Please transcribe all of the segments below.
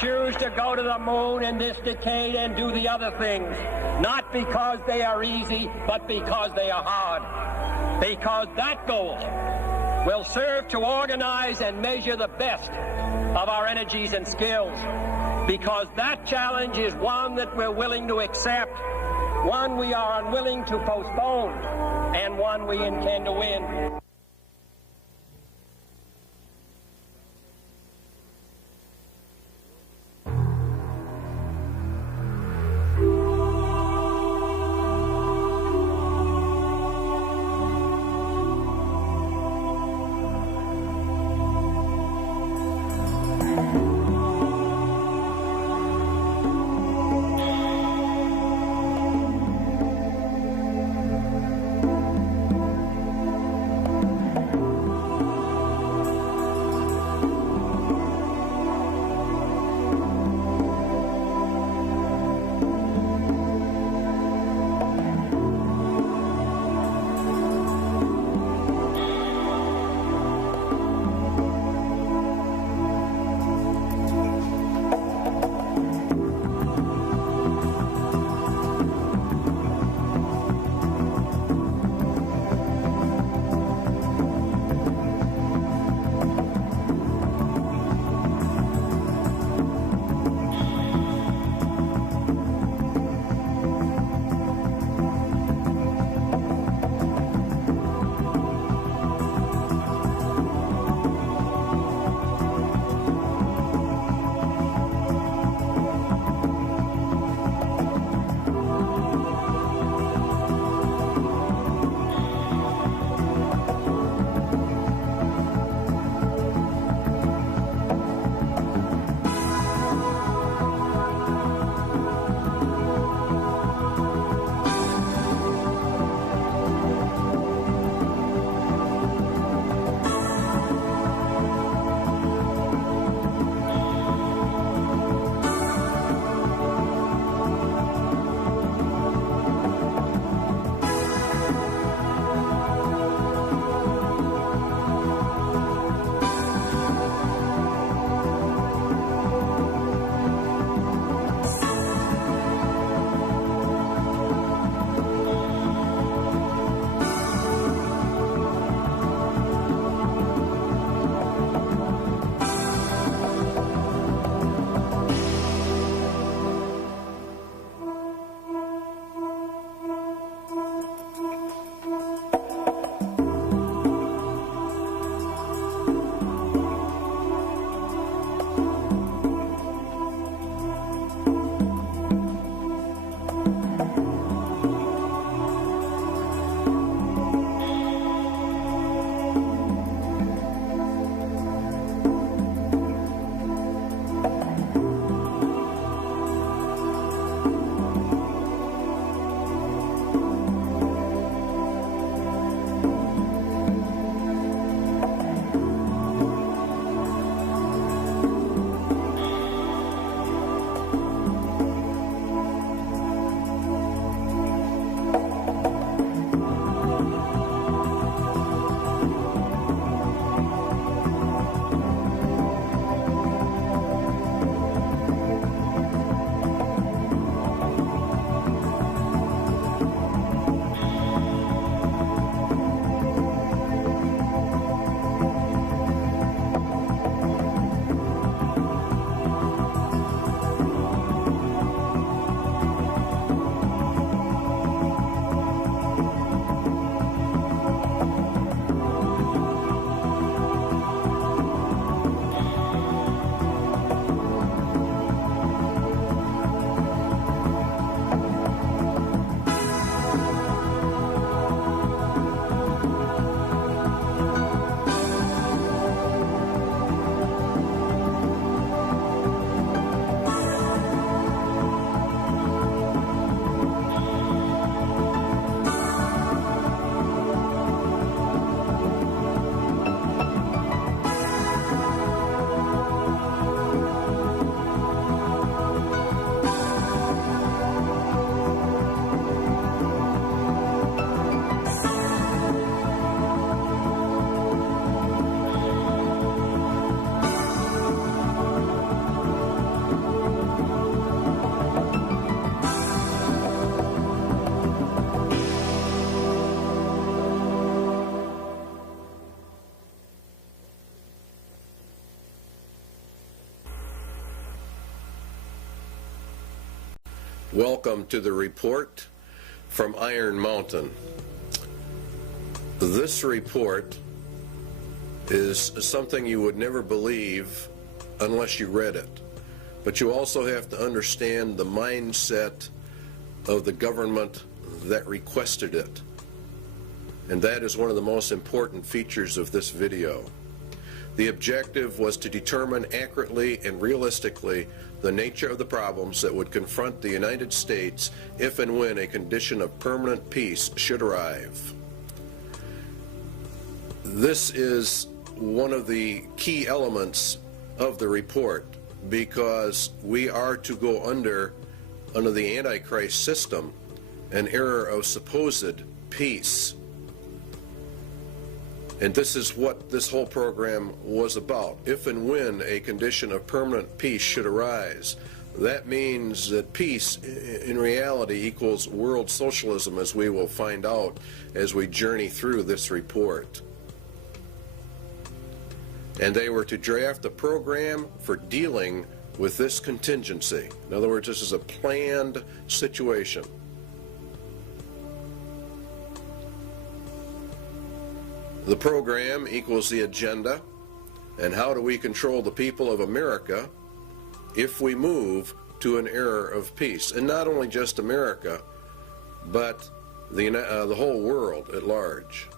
Choose to go to the moon in this decade and do the other things, not because they are easy, but because they are hard. Because that goal will serve to organize and measure the best of our energies and skills. Because that challenge is one that we're willing to accept, one we are unwilling to postpone, and one we intend to win. Welcome to the report from Iron Mountain. This report is something you would never believe unless you read it. But you also have to understand the mindset of the government that requested it. And that is one of the most important features of this video. The objective was to determine accurately and realistically the nature of the problems that would confront the United States if and when a condition of permanent peace should arrive. This is one of the key elements of the report, because we are to go under the Antichrist system, an era of supposed peace. And this is what this whole program was about. If and when a condition of permanent peace should arise, that means that peace in reality equals world socialism, as we will find out as we journey through this report. And they were to draft a program for dealing with this contingency. In other words, this is a planned situation. The program equals the agenda, and how do we control the people of America if we move to an era of peace? And not only just America, but the whole world at large.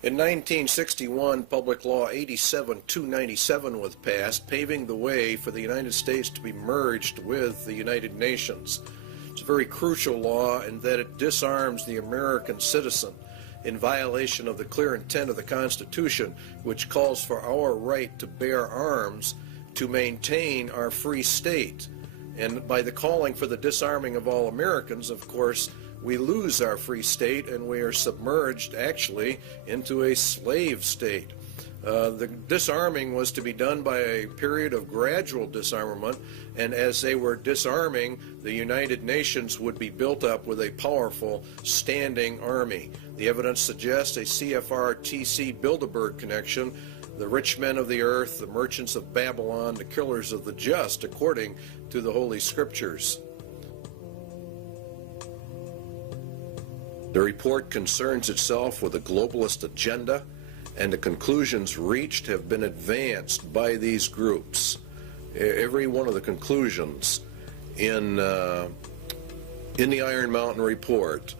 In 1961, Public Law 87-297 was passed, paving the way for the United States to be merged with the United Nations. It's a very crucial law in that it disarms the American citizen in violation of the clear intent of the Constitution, which calls for our right to bear arms to maintain our free state. And by the calling for the disarming of all Americans, of course, we lose our free state and we are submerged actually into a slave state. The disarming was to be done by a period of gradual disarmament, and as they were disarming, the United Nations would be built up with a powerful standing army. The evidence suggests a CFR-TC Bilderberg connection, the rich men of the earth, the merchants of Babylon, the killers of the just, according to the Holy Scriptures. The report concerns itself with a globalist agenda, and the conclusions reached have been advanced by these groups. Every one of the conclusions in the Iron Mountain report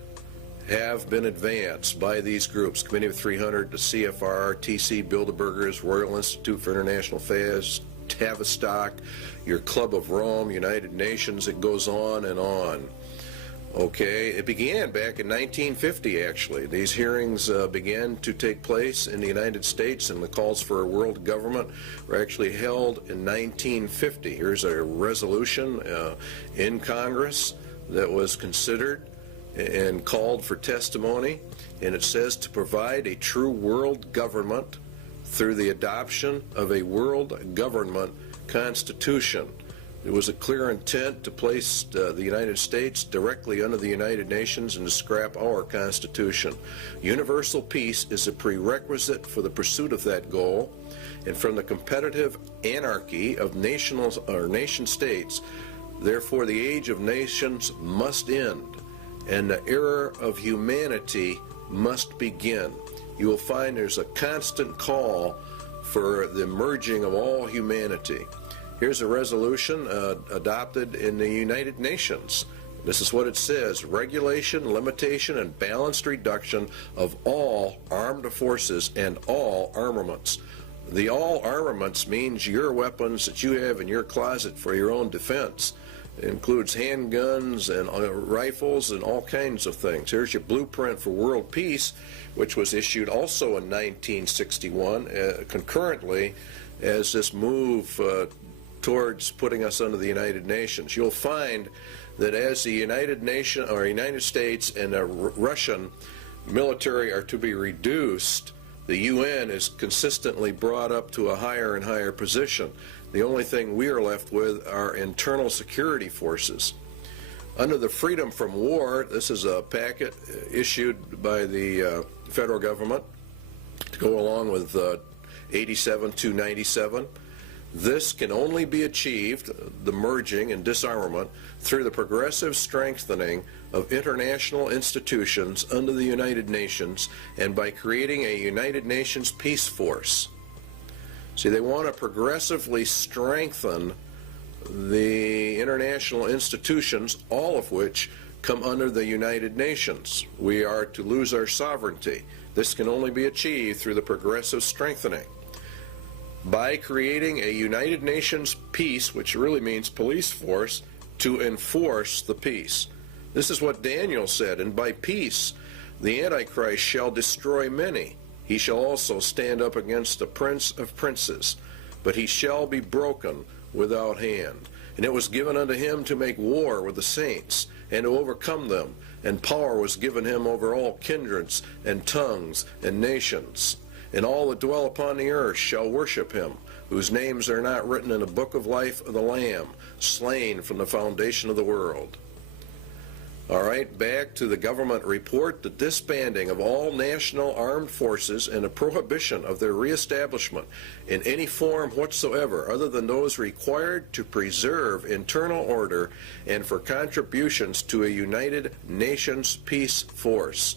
have been advanced by these groups: Committee of 300, the CFR, TC Bilderbergers, Royal Institute for International Affairs, Tavistock, your Club of Rome, United Nations. It goes on and on. Okay, it began back in 1950, actually. These hearings began to take place in the United States, and the calls for a world government were actually held in 1950. Here's a resolution in Congress that was considered and called for testimony, and it says to provide a true world government through the adoption of a world government constitution. It was a clear intent to place the United States directly under the United Nations and to scrap our Constitution. Universal peace is a prerequisite for the pursuit of that goal, and from the competitive anarchy of nation states, therefore the age of nations must end, and the era of humanity must begin. You will find there's a constant call for the merging of all humanity. Here's a resolution adopted in the United Nations. This is what it says: regulation, limitation, and balanced reduction of all armed forces and all armaments. The all armaments means your weapons that you have in your closet for your own defense. It includes handguns and rifles and all kinds of things. Here's your blueprint for world peace, which was issued also in 1961, concurrently as this move towards putting us under the United Nations. You'll find that as the United States and the Russian military are to be reduced, the UN is consistently brought up to a higher and higher position. The only thing we are left with are internal security forces. Under the Freedom from War, this is a packet issued by the federal government to go along with 87-297. This can only be achieved, the merging and disarmament, through the progressive strengthening of international institutions under the United Nations and by creating a United Nations peace force. See, they want to progressively strengthen the international institutions, all of which come under the United Nations. We are to lose our sovereignty. This can only be achieved through the progressive strengthening. By creating a United Nations peace, which really means police force, to enforce the peace. This is what Daniel said, and by peace the Antichrist shall destroy many. He shall also stand up against the Prince of Princes, but he shall be broken without hand. And it was given unto him to make war with the saints, and to overcome them, and power was given him over all kindreds, and tongues, and nations. And all that dwell upon the earth shall worship him, whose names are not written in the book of life of the Lamb, slain from the foundation of the world. All right, back to the government report. The disbanding of all national armed forces and the prohibition of their reestablishment in any form whatsoever other than those required to preserve internal order and for contributions to a United Nations peace force.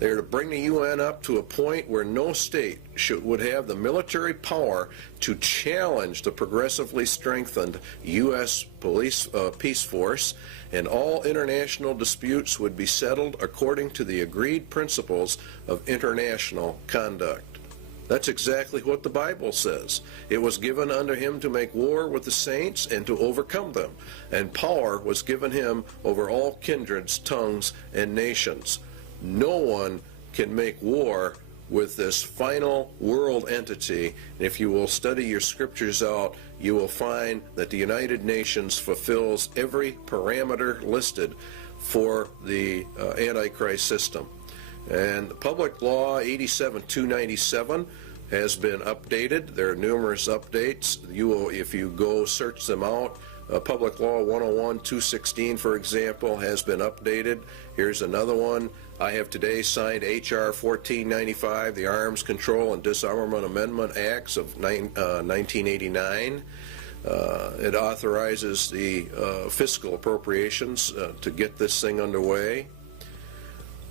They are to bring the UN up to a point where no state would have the military power to challenge the progressively strengthened U.S. peace force, and all international disputes would be settled according to the agreed principles of international conduct. That's exactly what the Bible says. It was given unto him to make war with the saints and to overcome them, and power was given him over all kindreds, tongues, and nations. No one can make war with this final world entity. And if you will study your scriptures out, you will find that the United Nations fulfills every parameter listed for the Antichrist system. And Public Law 87-297 has been updated. There are numerous updates. You will, if you go search them out, Public Law 101-216, for example, has been updated. Here's another one. I have today signed H.R. 1495, the Arms Control and Disarmament Amendment Acts of 1989. It authorizes the fiscal appropriations to get this thing underway.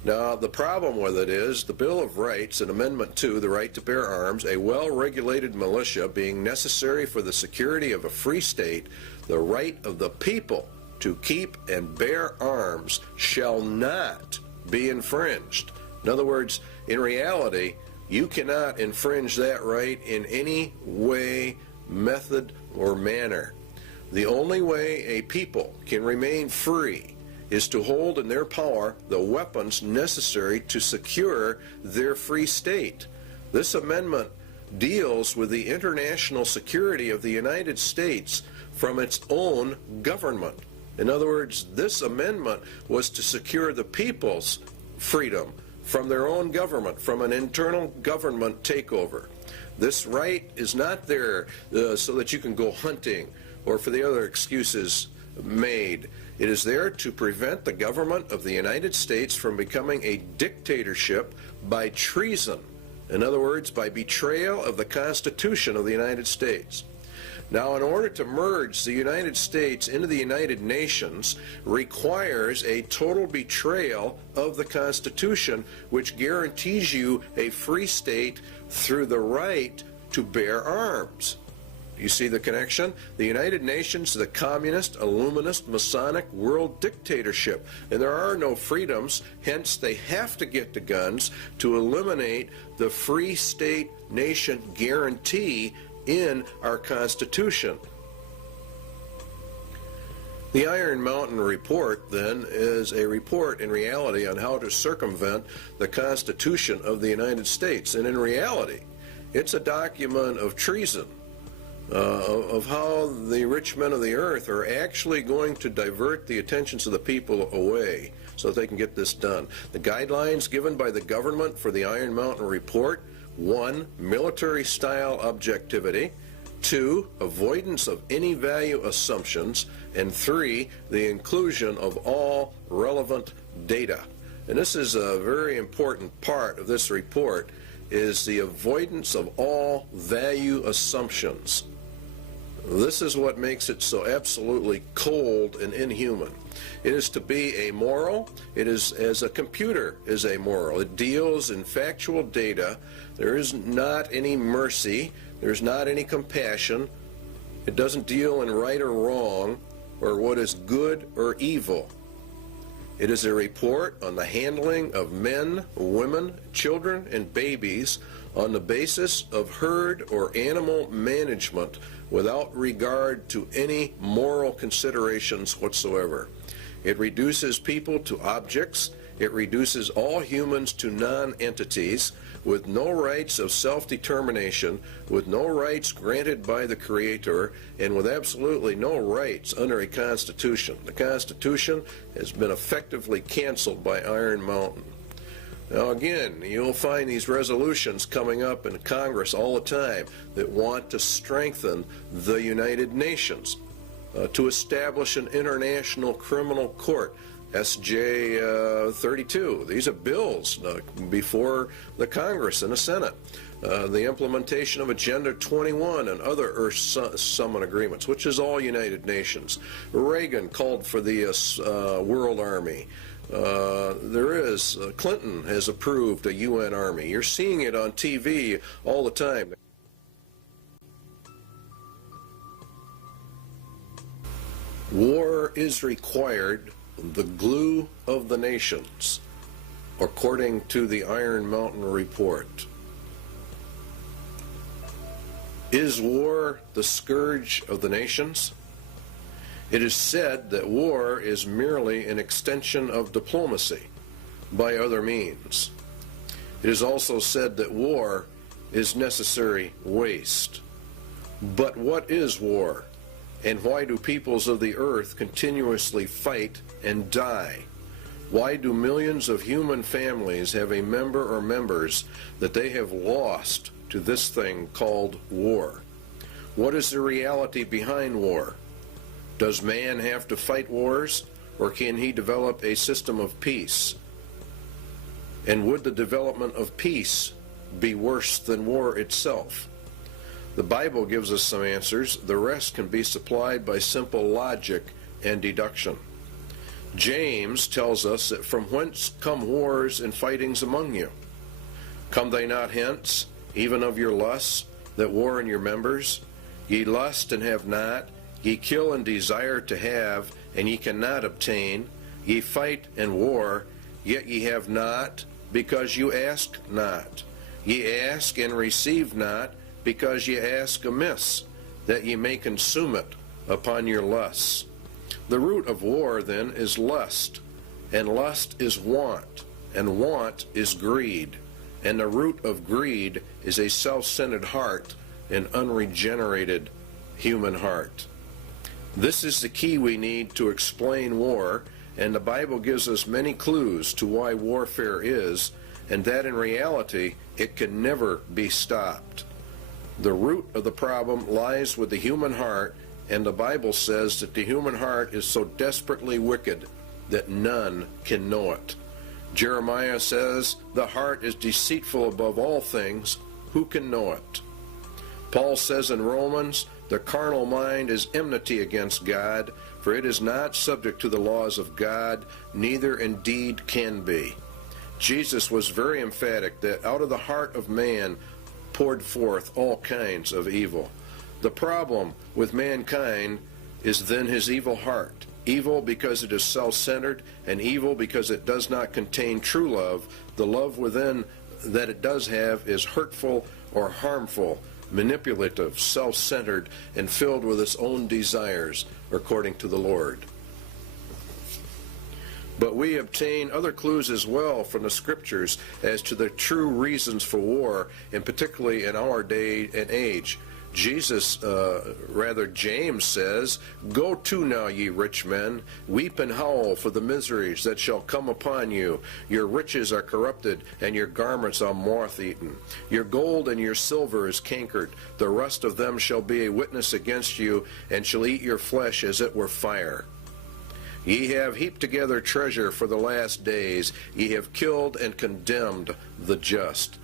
Now, the problem with it is the Bill of Rights in Amendment 2, the right to bear arms, a well-regulated militia being necessary for the security of a free state, the right of the people to keep and bear arms shall not be infringed. In other words, in reality, you cannot infringe that right in any way, method, or manner. The only way a people can remain free is to hold in their power the weapons necessary to secure their free state. This amendment deals with the international security of the United States from its own government. In other words, this amendment was to secure the people's freedom from their own government, from an internal government takeover. This right is not there so that you can go hunting or for the other excuses made. It is there to prevent the government of the United States from becoming a dictatorship by treason. In other words, by betrayal of the Constitution of the United States. Now, in order to merge the United States into the United Nations requires a total betrayal of the Constitution, which guarantees you a free state through the right to bear arms. You see the connection? The United Nations is a communist, illuminist, Masonic world dictatorship, and there are no freedoms, hence they have to get the guns to eliminate the free state nation guarantee in our Constitution. The Iron Mountain Report, then, is a report in reality on how to circumvent the Constitution of the United States. And in reality, it's a document of treason, of how the rich men of the earth are actually going to divert the attentions of the people away so that they can get this done. The guidelines given by the government for the Iron Mountain Report: 1, military-style objectivity; 2, avoidance of any value assumptions; and 3, the inclusion of all relevant data. And this is a very important part of this report, is the avoidance of all value assumptions. This is what makes it so absolutely cold and inhuman. It is to be amoral. It is as a computer is amoral. It deals in factual data. There is not any mercy. There's not any compassion. It doesn't deal in right or wrong, or what is good or evil. It is a report on the handling of men, women, children, and babies on the basis of herd or animal management without regard to any moral considerations whatsoever. It reduces people to objects. It reduces all humans to non-entities with no rights of self-determination, with no rights granted by the Creator, and with absolutely no rights under a Constitution. The Constitution has been effectively canceled by Iron Mountain. Now again, you'll find these resolutions coming up in Congress all the time that want to strengthen the United Nations, to establish an international criminal court, SJ 32. These are bills before the Congress and the Senate. The implementation of Agenda 21 and other Earth Summit agreements, which is all United Nations. Reagan called for the World Army. Clinton has approved a UN Army. You're seeing it on TV all the time. War is required, the glue of the nations, according to the Iron Mountain Report. Is war the scourge of the nations? It is said that war is merely an extension of diplomacy by other means. It is also said that war is necessary waste. But what is war? And why do peoples of the earth continuously fight and die? Why do millions of human families have a member or members that they have lost to this thing called war? What is the reality behind war? Does man have to fight wars, or can he develop a system of peace? And would the development of peace be worse than war itself? The Bible gives us some answers. The rest can be supplied by simple logic and deduction. James tells us that from whence come wars and fightings among you? Come they not hence, even of your lusts, that war in your members? Ye lust and have not, ye kill and desire to have, and ye cannot obtain. Ye fight and war, yet ye have not, because you ask not. Ye ask and receive not, because ye ask amiss, that ye may consume it upon your lusts. The root of war, then, is lust, and lust is want, and want is greed, and the root of greed is a self-centered heart, an unregenerated human heart. This is the key we need to explain war, and the Bible gives us many clues to why warfare is, and that in reality it can never be stopped. The root of the problem lies with the human heart, and the Bible says that the human heart is so desperately wicked that none can know it. Jeremiah says, the heart is deceitful above all things, who can know it? Paul says in Romans, the carnal mind is enmity against God, for it is not subject to the laws of God, neither indeed can be. Jesus was very emphatic that out of the heart of man poured forth all kinds of evil. The problem with mankind is then his evil heart. Evil because it is self-centered, and evil because it does not contain true love. The love within that it does have is hurtful or harmful, manipulative, self-centered, and filled with its own desires, according to the Lord. But we obtain other clues as well from the Scriptures as to the true reasons for war, and particularly in our day and age. James says, "Go to now, ye rich men, weep and howl for the miseries that shall come upon you. Your riches are corrupted, and your garments are moth-eaten. Your gold and your silver is cankered. The rust of them shall be a witness against you, and shall eat your flesh as it were fire. Ye have heaped together treasure for the last days. Ye have killed and condemned the just."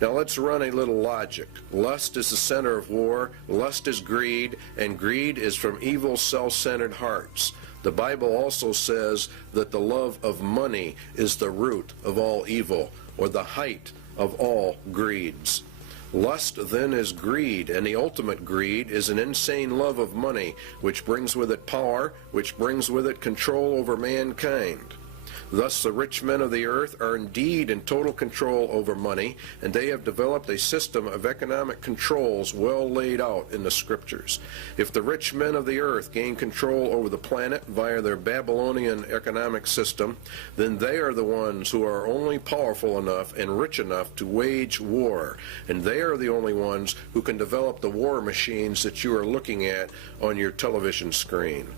Now let's run a little logic. Lust is the center of war, lust is greed, and greed is from evil, self-centered hearts. The Bible also says that the love of money is the root of all evil, or the height of all greeds. Lust then is greed, and the ultimate greed is an insane love of money, which brings with it power, which brings with it control over mankind. Thus the rich men of the earth are indeed in total control over money, and they have developed a system of economic controls well laid out in the Scriptures. If the rich men of the earth gain control over the planet via their Babylonian economic system, then they are the ones who are only powerful enough and rich enough to wage war, and they are the only ones who can develop the war machines that you are looking at on your television screen.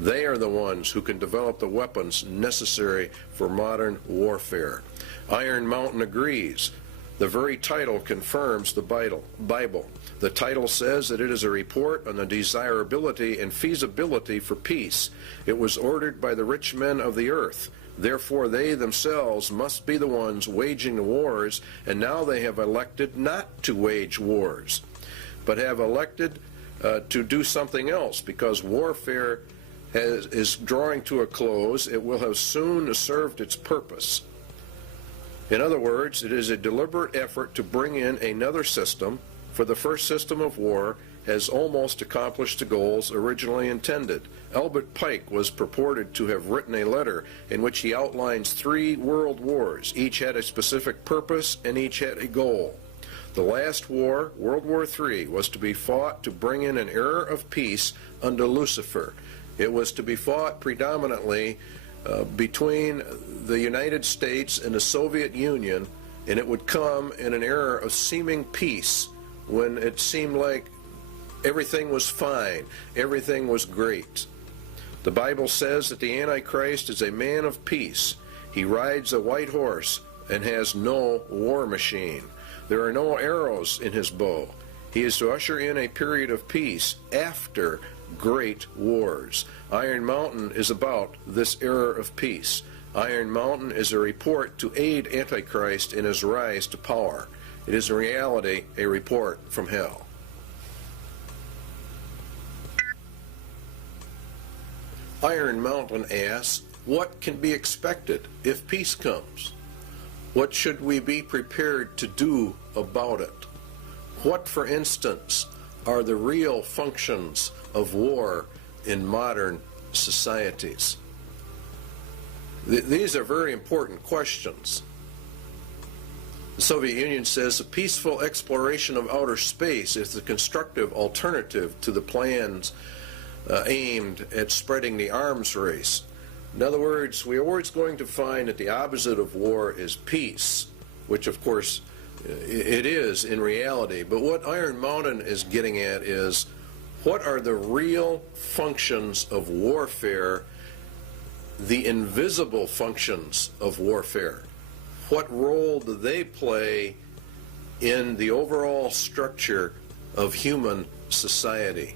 They are the ones who can develop the weapons necessary for modern warfare. Iron Mountain agrees. The very title confirms the Bible. The title says that it is a report on the desirability and feasibility for peace. It was ordered by the rich men of the earth. Therefore, they themselves must be the ones waging the wars, and now they have elected not to wage wars, but have elected to do something else, because warfare is drawing to a close. It will have soon served its purpose. In other words, it is a deliberate effort to bring in another system, for the first system of war has almost accomplished the goals originally intended. Albert Pike was purported to have written a letter in which he outlines 3 world wars. Each had a specific purpose, and each had a goal. The last war, World War III, was to be fought to bring in an era of peace under Lucifer. It was to be fought predominantly between the United States and the Soviet Union, and it would come in an era of seeming peace when it seemed like everything was fine, everything was great. The Bible says that the Antichrist is a man of peace. He rides a white horse and has no war machine. There are no arrows in his bow. He is to usher in a period of peace after great wars. Iron Mountain is about this era of peace. Iron Mountain is a report to aid Antichrist in his rise to power. It is in reality a report from hell. Iron Mountain asks, what can be expected if peace comes? What should we be prepared to do about it? What, for instance, are the real functions of war in modern societies? These are very important questions. The Soviet Union says a peaceful exploration of outer space is the constructive alternative to the plans aimed at spreading the arms race. In other words, we are always going to find that the opposite of war is peace, which of course it is in reality. But what Iron Mountain is getting at is, what are the real functions of warfare, the invisible functions of warfare? What role do they play in the overall structure of human society?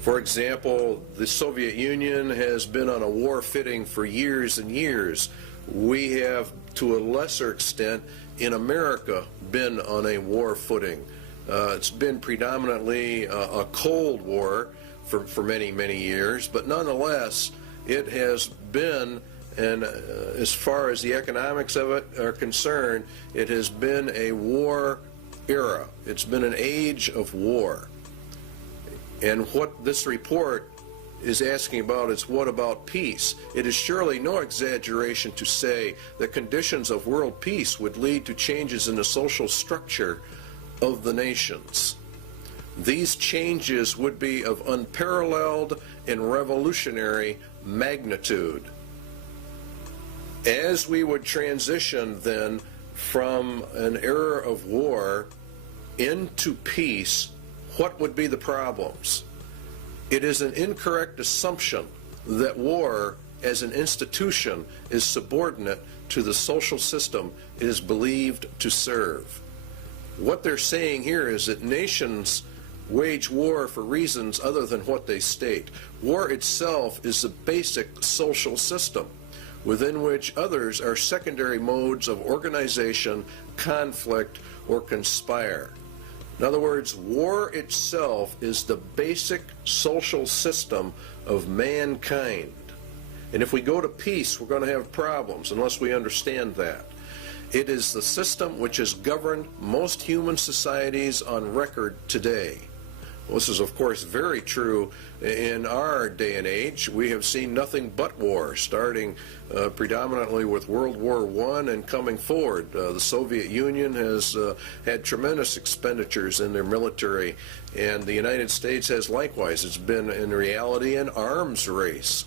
For example, the Soviet Union has been on a war footing for years and years. We have, to a lesser extent, in America, been on a war footing. It's been predominantly a Cold War for many, many years, but nonetheless, it has been, and as far as the economics of it are concerned, it has been a war era. It's been an age of war. And what this report is asking about is, what about peace? It is surely no exaggeration to say that conditions of world peace would lead to changes in the social structure of the nations. These changes would be of unparalleled and revolutionary magnitude. As we would transition then from an era of war into peace, what would be the problems? It is an incorrect assumption that war as an institution is subordinate to the social system it is believed to serve. What they're saying here is that nations wage war for reasons other than what they state. War itself is the basic social system within which others are secondary modes of organization, conflict, or conspire. In other words, war itself is the basic social system of mankind. And if we go to peace, we're going to have problems unless we understand that. It is the system which has governed most human societies on record today. This is, of course, very true in our day and age. We have seen nothing but war, starting predominantly with World War I and coming forward. The Soviet Union has had tremendous expenditures in their military, and the United States has likewise. It's been, in reality, an arms race.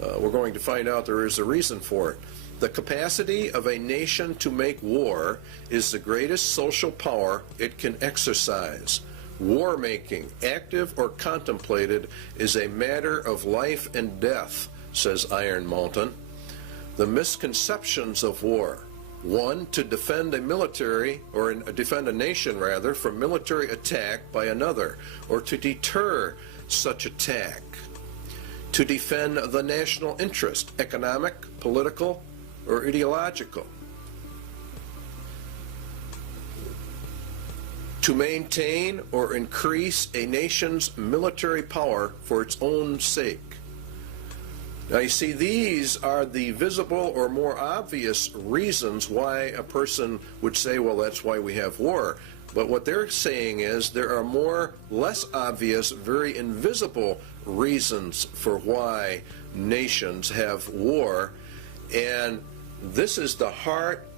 We're going to find out there is a reason for it. The capacity of a nation to make war is the greatest social power it can exercise. War making, active or contemplated, is a matter of life and death, says Iron Mountain. The misconceptions of war: 1, to defend a military, or defend a nation rather, from military attack by another, or to deter such attack. To defend the national interest, economic, political, or ideological. To maintain or increase a nation's military power for its own sake. Now you see, these are the visible or more obvious reasons why a person would say, well, that's why we have war. But what they're saying is there are more, less obvious, very invisible reasons for why nations have war. And this is the heart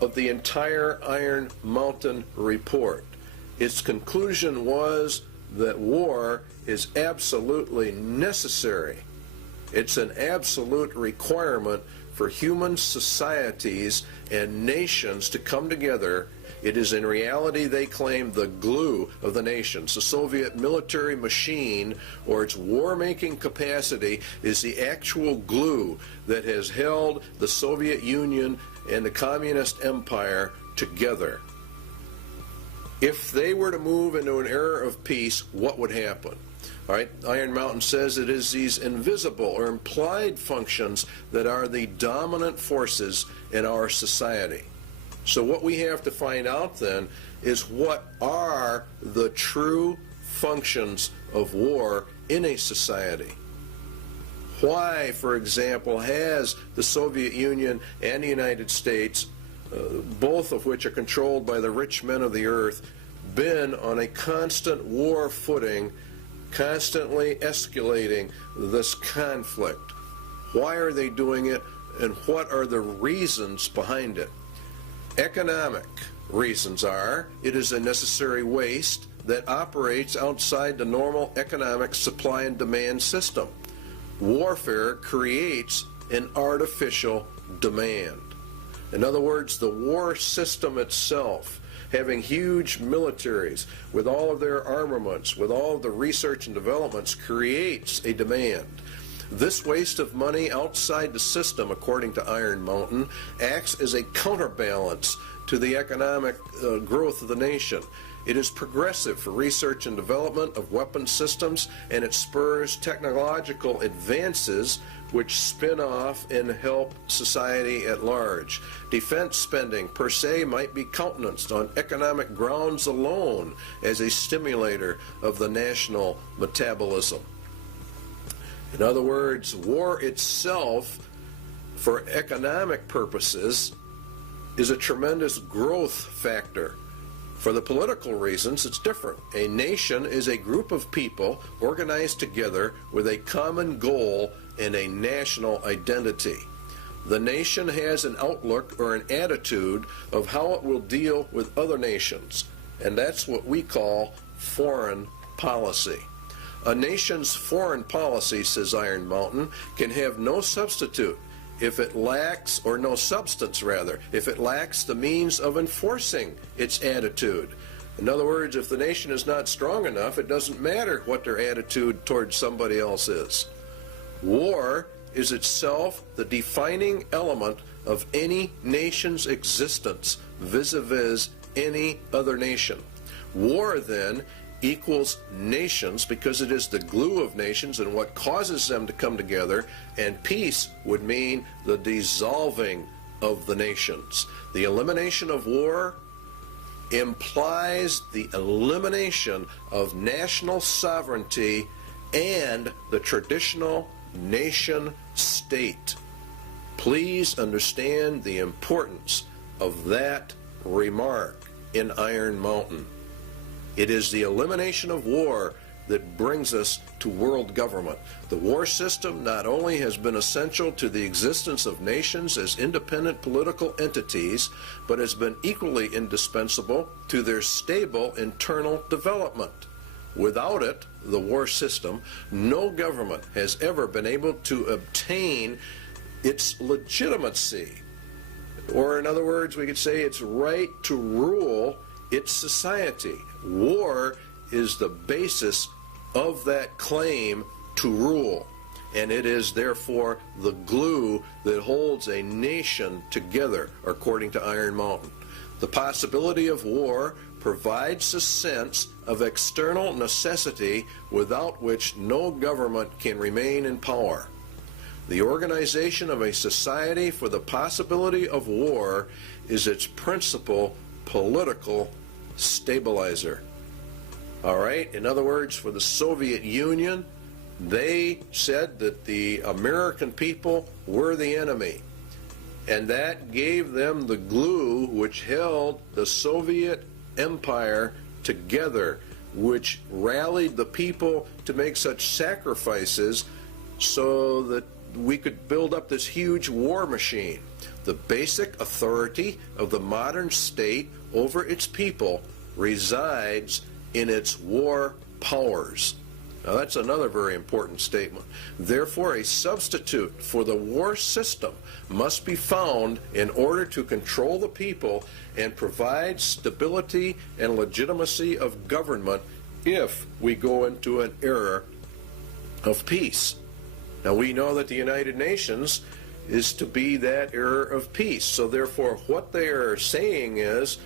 of the entire Iron Mountain report. Its conclusion was that war is absolutely necessary. It's an absolute requirement for human societies and nations to come together. It is in reality, they claim, the glue of the nations. The Soviet military machine, or its war-making capacity, is the actual glue that has held the Soviet Union and the Communist Empire together. If they were to move into an era of peace, what would happen? All right, Iron Mountain says it is these invisible or implied functions that are the dominant forces in our society. So what we have to find out then is what are the true functions of war in a society. Why, for example, has the Soviet Union and the United States, both of which are controlled by the rich men of the earth, been on a constant war footing, constantly escalating this conflict? Why are they doing it, and what are the reasons behind it? Economic reasons are: it is a necessary waste that operates outside the normal economic supply and demand system. Warfare creates an artificial demand. In other words, the war system itself, having huge militaries with all of their armaments, with all of the research and developments, creates a demand. This waste of money outside the system, according to Iron Mountain, acts as a counterbalance to the economic growth of the nation. It is progressive for research and development of weapon systems, and it spurs technological advances which spin off and help society at large. Defense spending per se might be countenanced on economic grounds alone as a stimulator of the national metabolism. In other words, war itself, for economic purposes, is a tremendous growth factor. For the political reasons, it's different. A nation is a group of people organized together with a common goal and a national identity. The nation has an outlook or an attitude of how it will deal with other nations, and that's what we call foreign policy. A nation's foreign policy, says Iron Mountain, can have no substitute if it lacks, or no substance rather, if it lacks the means of enforcing its attitude. In other words, if the nation is not strong enough, it doesn't matter what their attitude towards somebody else is. War is itself the defining element of any nation's existence vis-a-vis any other nation. War, then, equals nations because it is the glue of nations and what causes them to come together, and peace would mean the dissolving of the nations. The elimination of war implies the elimination of national sovereignty and the traditional nation state. Please understand the importance of that remark in Iron Mountain. It is the elimination of war that brings us to world government. The war system not only has been essential to the existence of nations as independent political entities, but has been equally indispensable to their stable internal development. Without it, the war system, no government has ever been able to obtain its legitimacy, or in other words, we could say its right to rule its society. War is the basis of that claim to rule, and it is therefore the glue that holds a nation together, according to Iron Mountain. The possibility of war provides a sense of external necessity without which no government can remain in power. The organization of a society for the possibility of war is its principal political stabilizer. All right, in other words, for the Soviet Union, they said that the American people were the enemy, and that gave them the glue which held the Soviet Empire together, which rallied the people to make such sacrifices so that we could build up this huge war machine. The basic authority of the modern state over its people resides in its war powers. Now that's another very important statement. Therefore, a substitute for the war system must be found in order to control the people and provide stability and legitimacy of government if we go into an era of peace. Now we know that the United Nations is to be that era of peace. So therefore, what they are saying is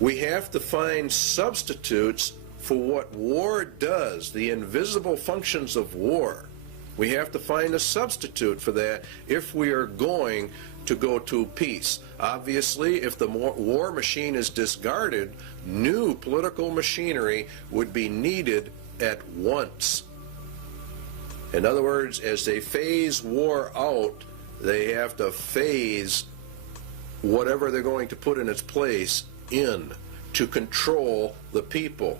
we have to find substitutes for what war does, the invisible functions of war. We have to find a substitute for that if we are going to go to peace. Obviously, if the war machine is discarded, new political machinery would be needed at once. In other words, as they phase war out, they have to phase whatever they're going to put in its place in to control the people,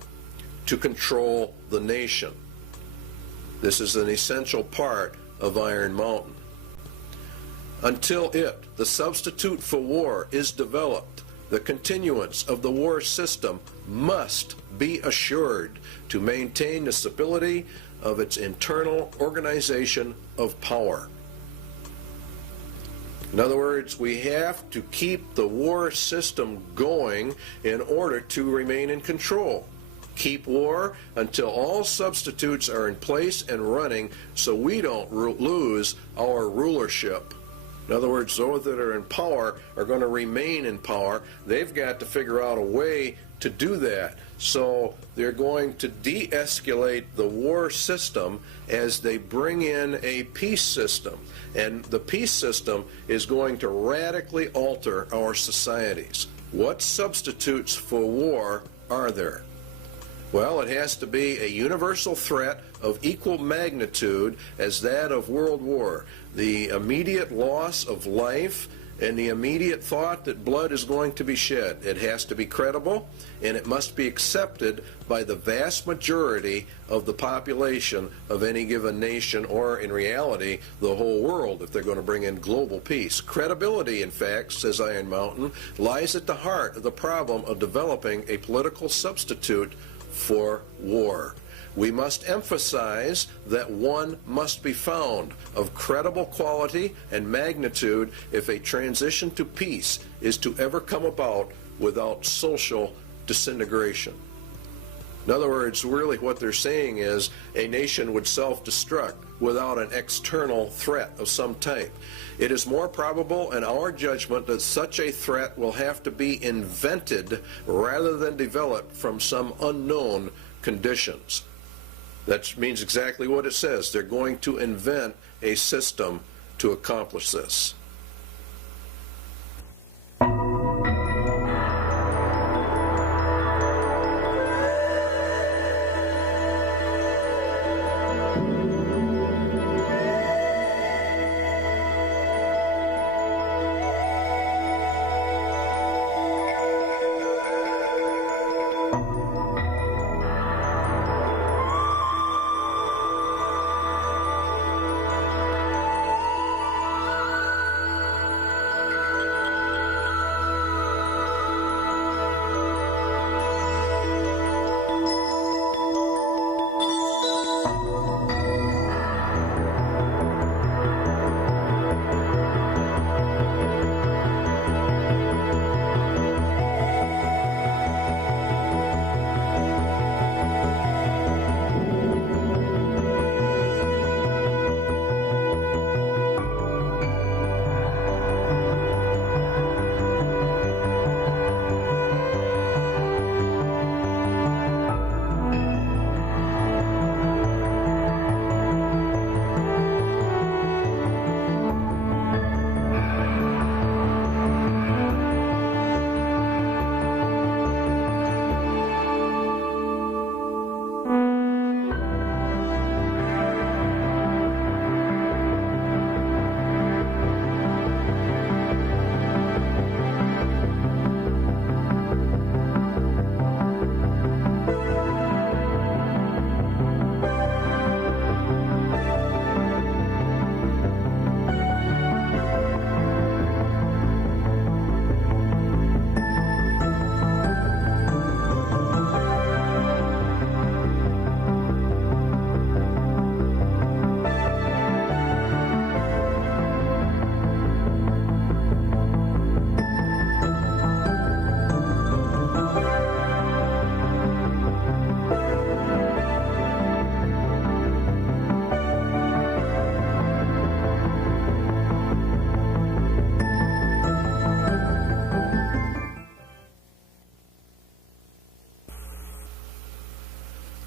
to control the nation. This is an essential part of Iron Mountain. Until the substitute for war, is developed, the continuance of the war system must be assured to maintain the stability of its internal organization of power. In other words, we have to keep the war system going in order to remain in control. Keep war until all substitutes are in place and running so we don't lose our rulership. In other words, those that are in power are going to remain in power. They've got to figure out a way to do that. So they're going to de-escalate the war system as they bring in a peace system. And the peace system is going to radically alter our societies. What substitutes for war are there? Well, it has to be a universal threat of equal magnitude as that of World War. The immediate loss of life and the immediate thought that blood is going to be shed. It has to be credible, and it must be accepted by the vast majority of the population of any given nation, or in reality, the whole world, if they're going to bring in global peace. Credibility, in fact, says Iron Mountain, lies at the heart of the problem of developing a political substitute for war. we must emphasize that one must be found of credible quality and magnitude if a transition to peace is to ever come about without social disintegration. In other words, really what they're saying is a nation would self-destruct without an external threat of some type. It is more probable in our judgment that such a threat will have to be invented rather than developed from some unknown conditions. That means exactly what it says. They're going to invent a system to accomplish this.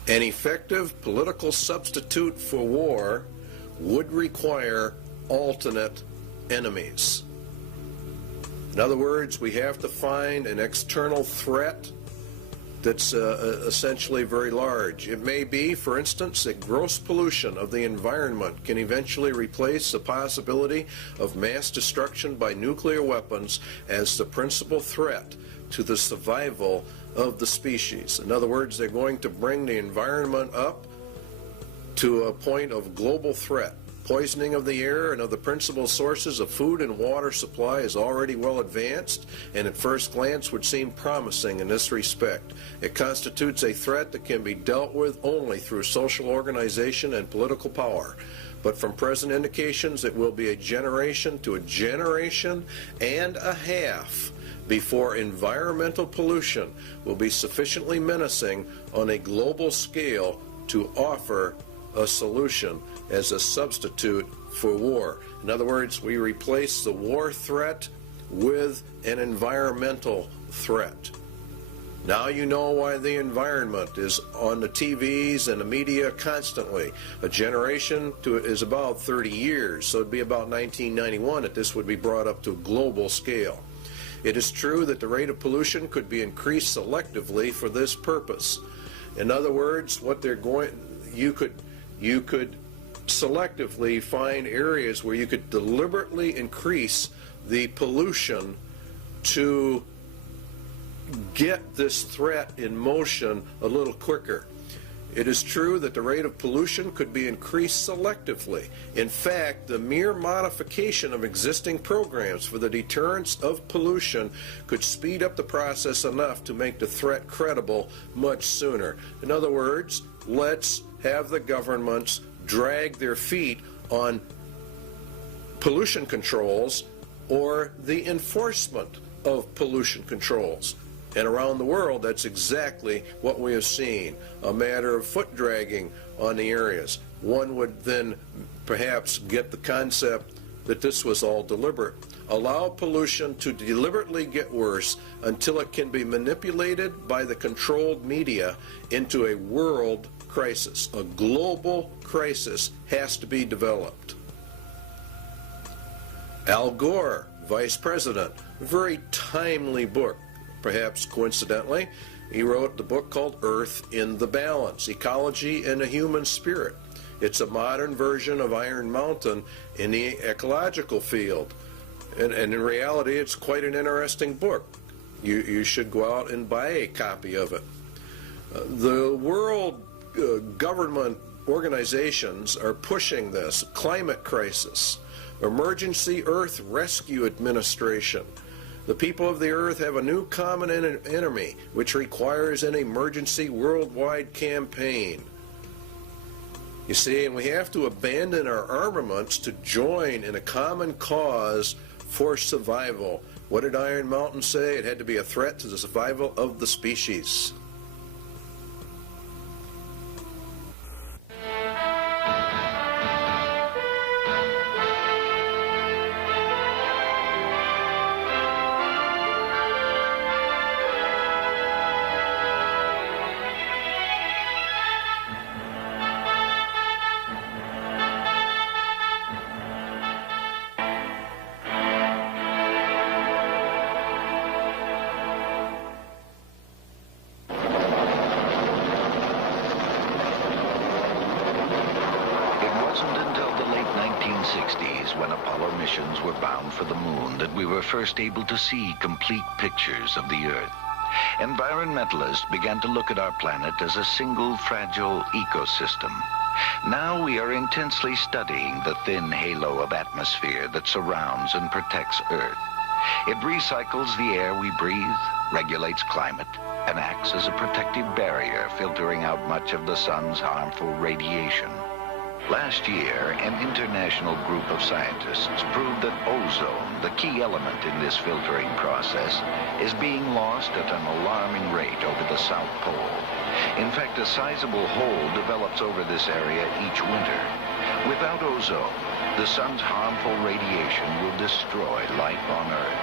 An effective political substitute for war would require alternate enemies. In other words, we have to find an external threat that's essentially very large. It may be, for instance, that gross pollution of the environment can eventually replace the possibility of mass destruction by nuclear weapons as the principal threat to the survival of the species. In other words, they're going to bring the environment up to a point of global threat. Poisoning of the air and of the principal sources of food and water supply is already well advanced, and at first glance would seem promising in this respect. It constitutes a threat that can be dealt with only through social organization and political power. But from present indications, it will be a generation to a generation and a half before environmental pollution will be sufficiently menacing on a global scale to offer a solution as a substitute for war. In other words, we replace the war threat with an environmental threat. Now you know why the environment is on the TVs and the media constantly. A generation to it is about 30 years, so it'd be about 1991 that this would be brought up to a global scale. It is true that the rate of pollution could be increased selectively for this purpose. In other words, what they're going, you could selectively find areas where you could deliberately increase the pollution to get this threat in motion a little quicker. It is true that the rate of pollution could be increased selectively. In fact, the mere modification of existing programs for the deterrence of pollution could speed up the process enough to make the threat credible much sooner. In other words, let's have the governments drag their feet on pollution controls or the enforcement of pollution controls. And around the world, that's exactly what we have seen, a matter of foot dragging on the areas. One would then perhaps get the concept that this was all deliberate. Allow pollution to deliberately get worse until it can be manipulated by the controlled media into a world crisis. A global crisis has to be developed. Al Gore, Vice President, a very timely book. Perhaps coincidentally, he wrote the book called Earth in the Balance, Ecology and the Human Spirit. It's a modern version of Iron Mountain in the ecological field. And in reality, it's quite an interesting book. You should go out and buy a copy of it. The world government organizations are pushing this. Climate crisis, Emergency Earth Rescue Administration. The people of the earth have a new common enemy, which requires an emergency worldwide campaign. You see, and we have to abandon our armaments to join in a common cause for survival. What did Iron Mountain say? It had to be a threat to the survival of the species. First able to see complete pictures of the Earth. Environmentalists began to look at our planet as a single fragile ecosystem. Now we are intensely studying the thin halo of atmosphere that surrounds and protects Earth. It recycles the air we breathe, regulates climate, and acts as a protective barrier, filtering out much of the sun's harmful radiation. Last year, an international group of scientists proved that ozone, the key element in this filtering process, is being lost at an alarming rate over the South Pole. In fact, a sizable hole develops over this area each winter. Without ozone, the sun's harmful radiation will destroy life on Earth.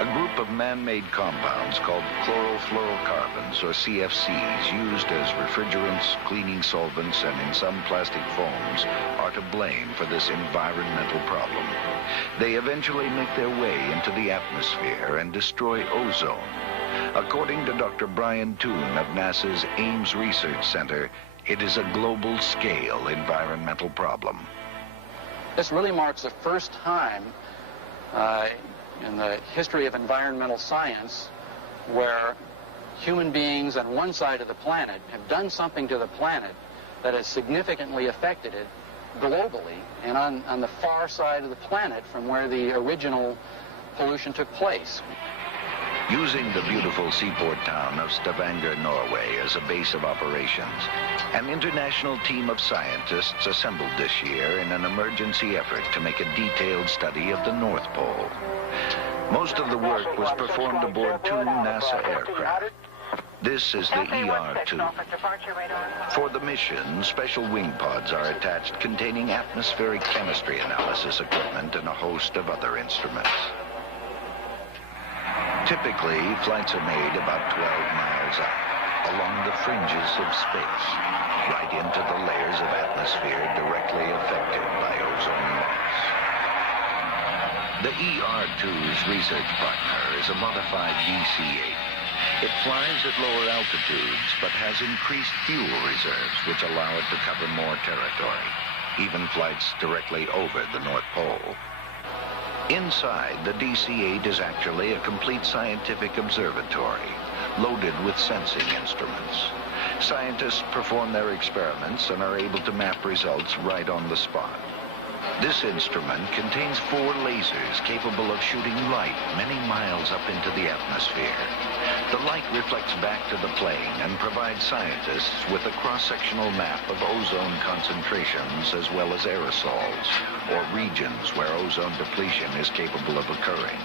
A group of man-made compounds called chlorofluorocarbons, or CFCs, used as refrigerants, cleaning solvents, and in some plastic foams, are to blame for this environmental problem. They eventually make their way into the atmosphere and destroy ozone. According to Dr. Brian Toon of NASA's Ames Research Center, it is a global-scale environmental problem. This really marks the first time in the history of environmental science where human beings on one side of the planet have done something to the planet that has significantly affected it globally and on the far side of the planet from where the original pollution took place. Using the beautiful seaport town of Stavanger, Norway, as a base of operations, an international team of scientists assembled this year in an emergency effort to make a detailed study of the North Pole. Most of the work was performed aboard two NASA aircraft. This is the ER-2. For the mission, special wing pods are attached containing atmospheric chemistry analysis equipment and a host of other instruments. Typically, flights are made about 12 miles up, along the fringes of space, right into the layers of atmosphere directly affected by ozone loss. The ER-2's research partner is a modified DC-8. It flies at lower altitudes, but has increased fuel reserves, which allow it to cover more territory, even flights directly over the North Pole. Inside, the DC-8 is actually a complete scientific observatory, loaded with sensing instruments. Scientists perform their experiments and are able to map results right on the spot. This instrument contains 4 lasers capable of shooting light many miles up into the atmosphere. The light reflects back to the plane and provides scientists with a cross-sectional map of ozone concentrations as well as aerosols, or regions where ozone depletion is capable of occurring.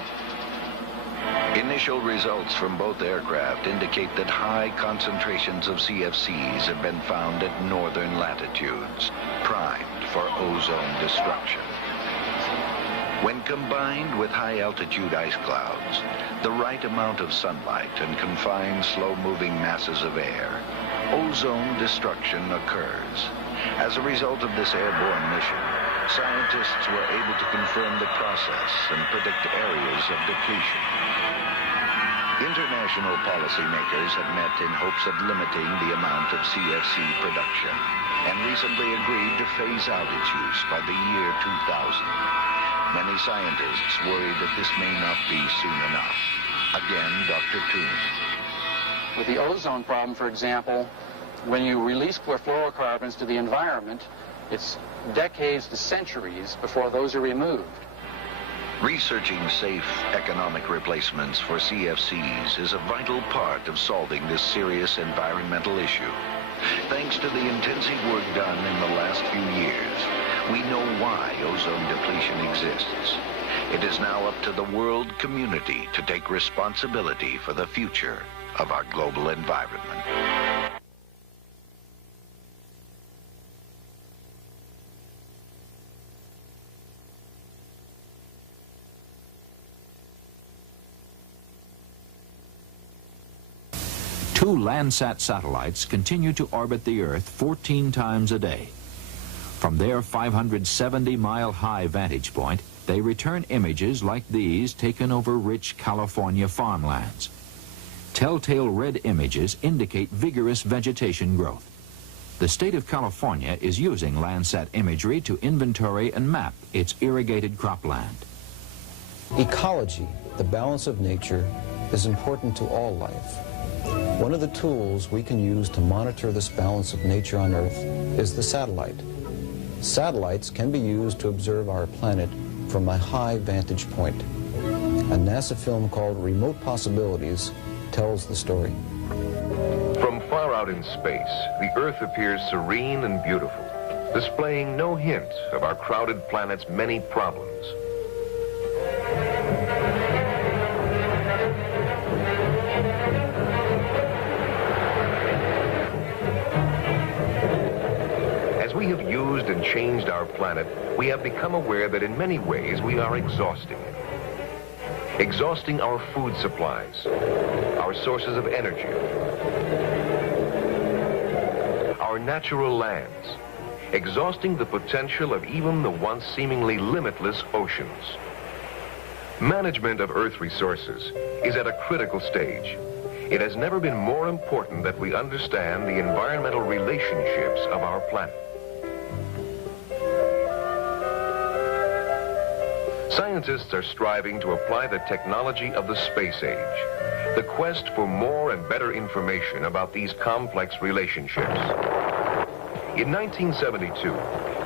Initial results from both aircraft indicate that high concentrations of CFCs have been found at northern latitudes, primed for ozone destruction. When combined with high-altitude ice clouds, the right amount of sunlight and confined slow-moving masses of air, ozone destruction occurs. As a result of this airborne mission, scientists were able to confirm the process and predict areas of depletion. International policymakers have met in hopes of limiting the amount of CFC production and recently agreed to phase out its use by the year 2000. Many scientists worry that this may not be soon enough. Again, Dr. Toon. With the ozone problem, for example, when you release chlorofluorocarbons to the environment, it's decades to centuries before those are removed. Researching safe economic replacements for CFCs is a vital part of solving this serious environmental issue. Thanks to the intensive work done in the last few years, we know why ozone depletion exists. It is now up to the world community to take responsibility for the future of our global environment. Two Landsat satellites continue to orbit the Earth 14 times a day. From their 570-mile-high vantage point, they return images like these taken over rich California farmlands. Telltale red images indicate vigorous vegetation growth. The state of California is using Landsat imagery to inventory and map its irrigated cropland. Ecology, the balance of nature, is important to all life. One of the tools we can use to monitor this balance of nature on Earth is the satellite. Satellites can be used to observe our planet from a high vantage point. A NASA film called Remote Possibilities tells the story. From far out in space, the Earth appears serene and beautiful, displaying no hint of our crowded planet's many problems. We have used and changed our planet, we have become aware that in many ways we are exhausting it. Exhausting our food supplies, our sources of energy, our natural lands, exhausting the potential of even the once seemingly limitless oceans. Management of Earth resources is at a critical stage. It has never been more important that we understand the environmental relationships of our planet. Scientists are striving to apply the technology of the space age, the quest for more and better information about these complex relationships. In 1972,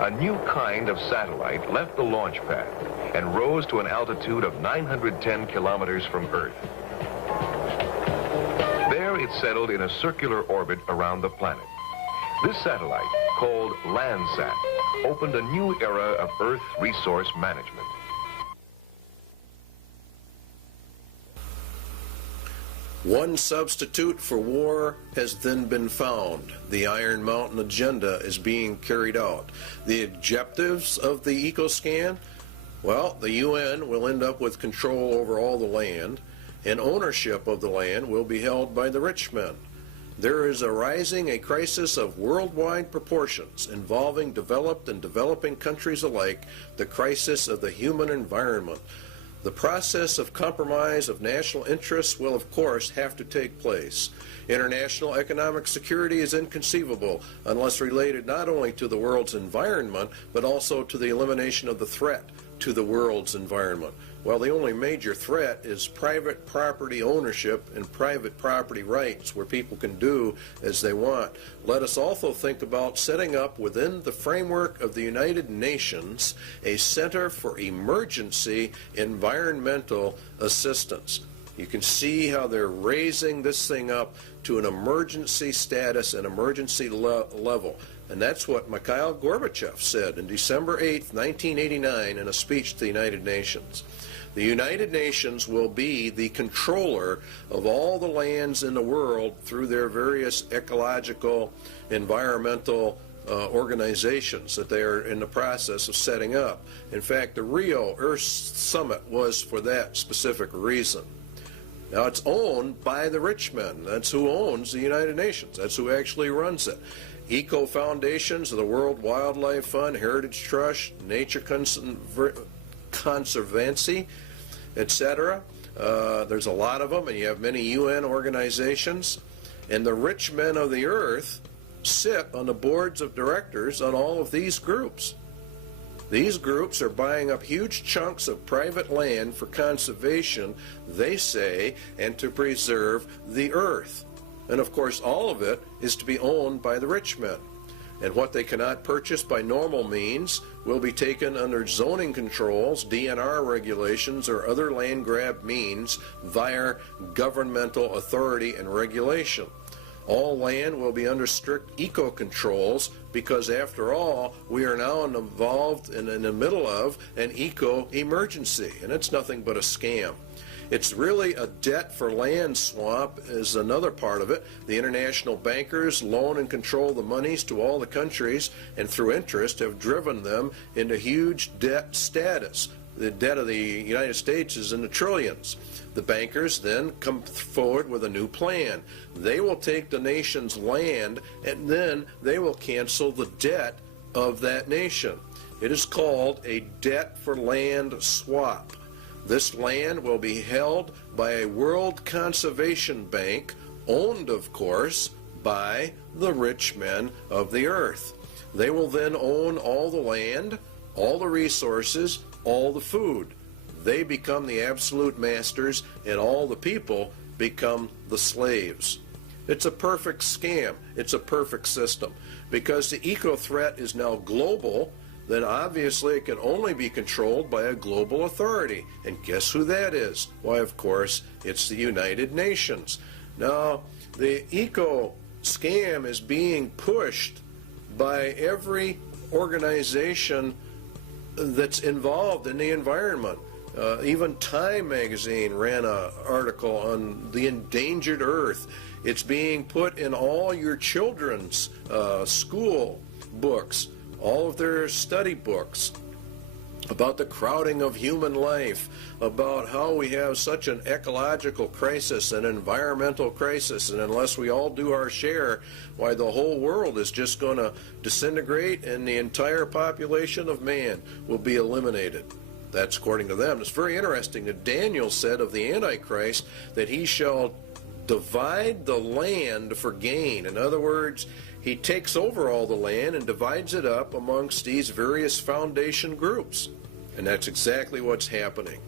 a new kind of satellite left the launch pad and rose to an altitude of 910 kilometers from Earth. There it settled in a circular orbit around the planet. This satellite, called Landsat, opened a new era of Earth resource management. One substitute for war has then been found. The Iron Mountain agenda is being carried out. The objectives of the EcoScan? Well, the UN will end up with control over all the land, and ownership of the land will be held by the rich men. There is arising a crisis of worldwide proportions involving developed and developing countries alike, the crisis of the human environment. The process of compromise of national interests will, of course, have to take place. International economic security is inconceivable unless related not only to the world's environment, but also to the elimination of the threat to the world's environment? Well, the only major threat is private property ownership and private property rights, where people can do as they want. Let us also think about setting up within the framework of the United Nations a Center for Emergency Environmental Assistance. You can see how they're raising this thing up to an emergency status, an emergency level. And that's what Mikhail Gorbachev said in December 8th, 1989, in a speech to the United Nations. The United Nations will be the controller of all the lands in the world through their various ecological, environmental organizations that they are in the process of setting up. In fact, the Rio Earth Summit was for that specific reason. Now, it's owned by the rich men. That's who owns the United Nations. That's who actually runs it. Eco foundations of the World Wildlife Fund, Heritage Trust, Nature Conservancy, etc. There's a lot of them, and you have many UN organizations. And the rich men of the earth sit on the boards of directors on all of these groups. These groups are buying up huge chunks of private land for conservation, they say, and to preserve the earth. And of course, all of it is to be owned by the rich men. And what they cannot purchase by normal means will be taken under zoning controls, DNR regulations, or other land grab means via governmental authority and regulation. All land will be under strict eco controls because, after all, we are now involved in the middle of an eco emergency, and it's nothing but a scam. It's really a debt for land swamp is another part of it. The international bankers loan and control the monies to all the countries, and through interest have driven them into huge debt status. The debt of the United States is in the trillions. The bankers then come forward with a new plan. They will take the nation's land, and then they will cancel the debt of that nation. It is called a debt for land swap. This land will be held by a World Conservation Bank, owned, of course, by the rich men of the earth. They will then own all the land, all the resources, all the food. They become the absolute masters, and all the people become the slaves. It's a perfect scam. It's a perfect system. Because the eco threat is now global, then obviously it can only be controlled by a global authority. And guess who that is? Why, of course, it's the United Nations. Now, the eco scam is being pushed by every organization that's involved in the environment. Even Time magazine ran an article on the endangered earth. It's being put in all your children's school books, all of their study books, about the crowding of human life, about how we have such an ecological crisis, an environmental crisis, and unless we all do our share, why, the whole world is just going to disintegrate and the entire population of man will be eliminated. That's according to them. It's very interesting that Daniel said of the Antichrist that he shall divide the land for gain. In other words, he takes over all the land and divides it up amongst these various foundation groups. And that's exactly what's happening.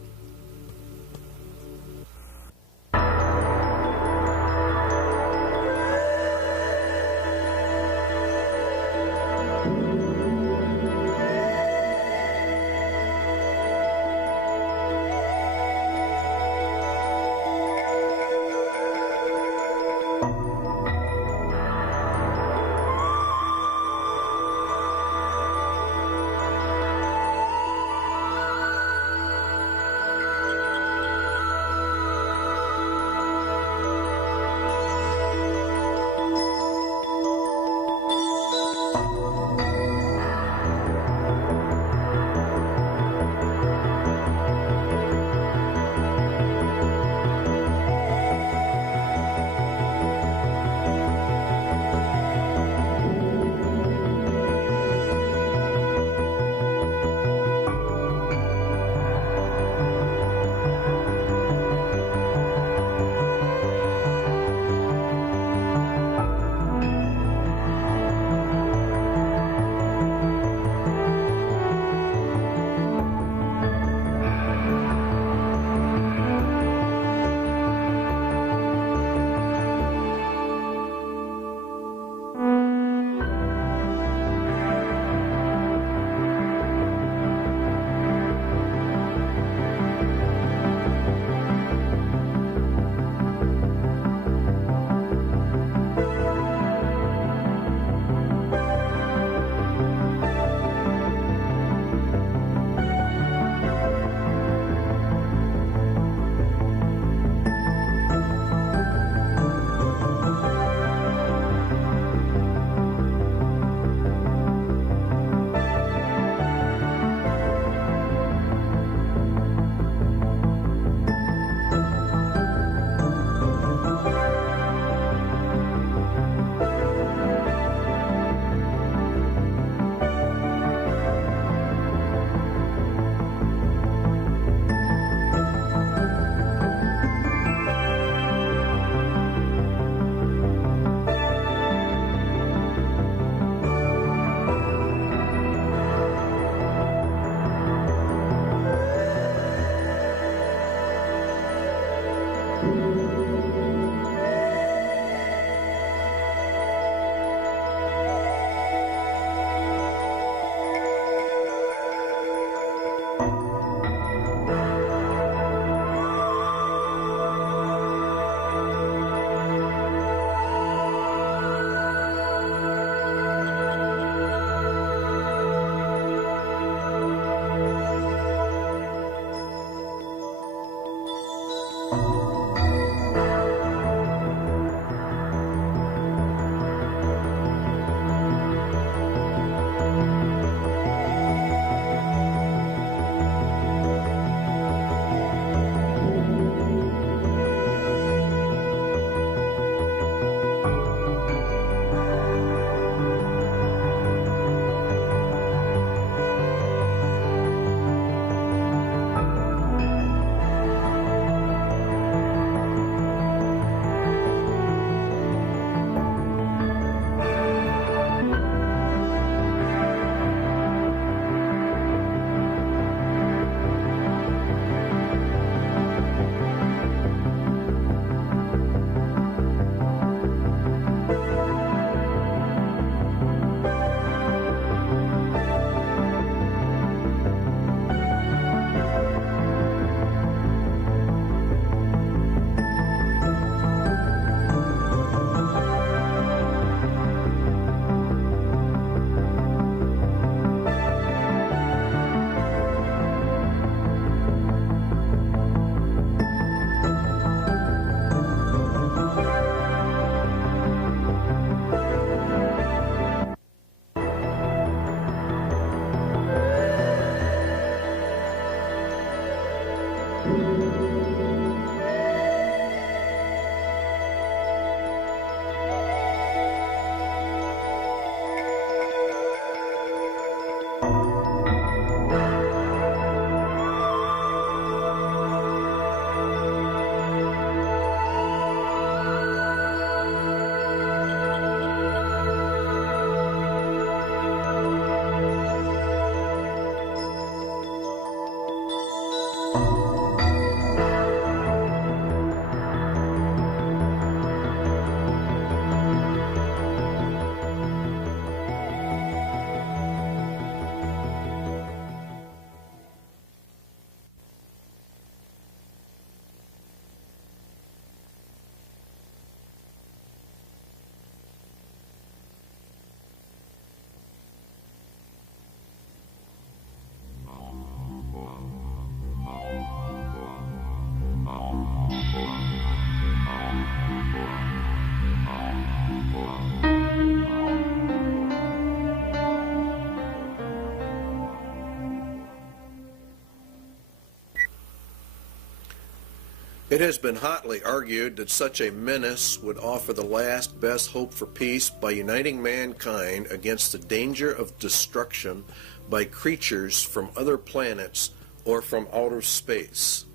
It has been hotly argued that such a menace would offer the last best hope for peace by uniting mankind against the danger of destruction by creatures from other planets or from outer space.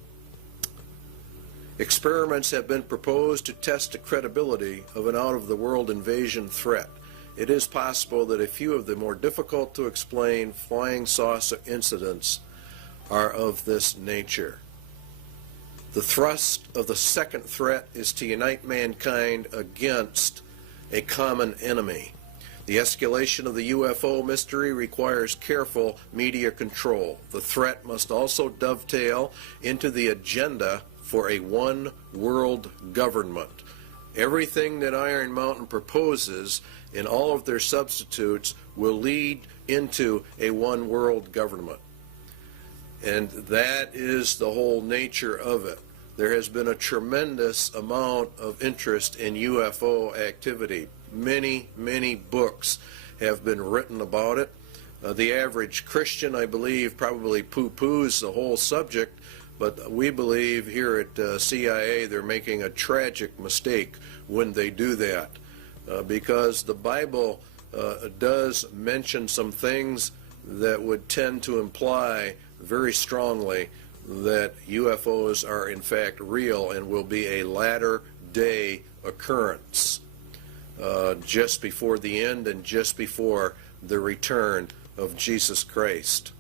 Experiments have been proposed to test the credibility of an out-of-the-world invasion threat. It is possible that a few of the more difficult to explain flying saucer incidents are of this nature. The thrust of the second threat is to unite mankind against a common enemy. The escalation of the UFO mystery requires careful media control. The threat must also dovetail into the agenda for a one-world government. Everything that Iron Mountain proposes and all of their substitutes will lead into a one-world government. And that is the whole nature of it. There has been a tremendous amount of interest in UFO activity. Many, many books have been written about it. The average Christian, I believe, probably poo-poos the whole subject, but we believe here at CIA they're making a tragic mistake when they do that, because the Bible does mention some things that would tend to imply very strongly that UFOs are in fact real and will be a latter-day occurrence, just before the end and just before the return of Jesus Christ.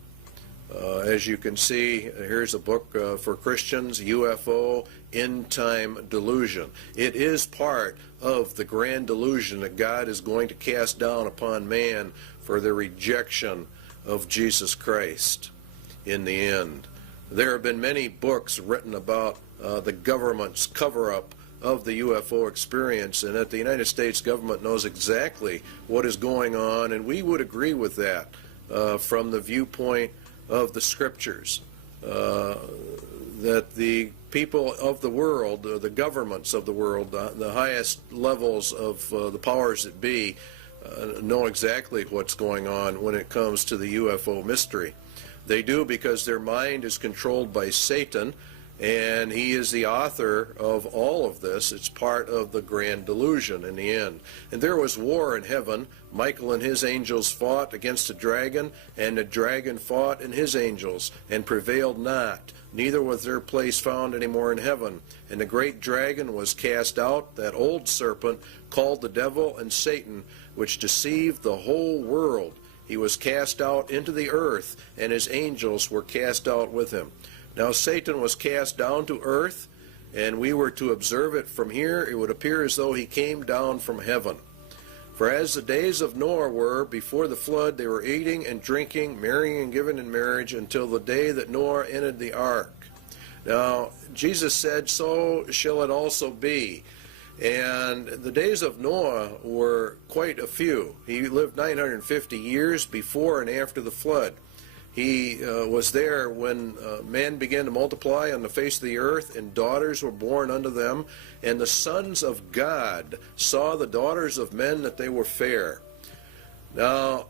As you can see, here's a book for Christians, UFO, End Time Delusion. It is part of the grand delusion that God is going to cast down upon man for the rejection of Jesus Christ in the end. There have been many books written about the government's cover-up of the UFO experience, and that the United States government knows exactly what is going on, and we would agree with that from the viewpoint of the scriptures, that the people of the world, the governments of the world, the highest levels of the powers that be, know exactly what's going on when it comes to the UFO mystery. They do because their mind is controlled by Satan, and he is the author of all of this. It's part of the grand delusion in the end. And there was war in heaven. Michael and his angels fought against the dragon, and the dragon fought and his angels, and prevailed not. Neither was their place found any more in heaven. And the great dragon was cast out, that old serpent, called the devil and Satan, which deceived the whole world. He was cast out into the earth, and his angels were cast out with him. Now Satan was cast down to earth, and we were to observe it from here. It would appear as though he came down from heaven. For as the days of Noah were before the flood, they were eating and drinking, marrying and giving in marriage, until the day that Noah entered the ark. Now Jesus said, so shall it also be. And the days of Noah were quite a few. He lived 950 years before and after the flood. He was there when man began to multiply on the face of the earth, and daughters were born unto them. And the sons of God saw the daughters of men that they were fair. Now,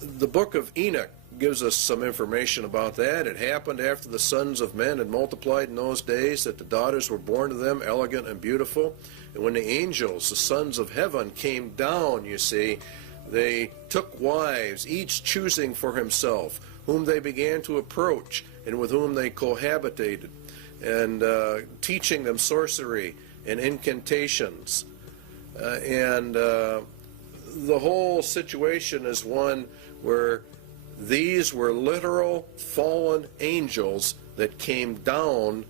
the book of Enoch gives us some information about that. It happened after the sons of men had multiplied in those days, that the daughters were born to them, elegant and beautiful. And when the angels, the sons of heaven, came down, you see, they took wives, each choosing for himself, whom they began to approach, and with whom they cohabitated, and teaching them sorcery and incantations. And the whole situation is one where these were literal fallen angels that came down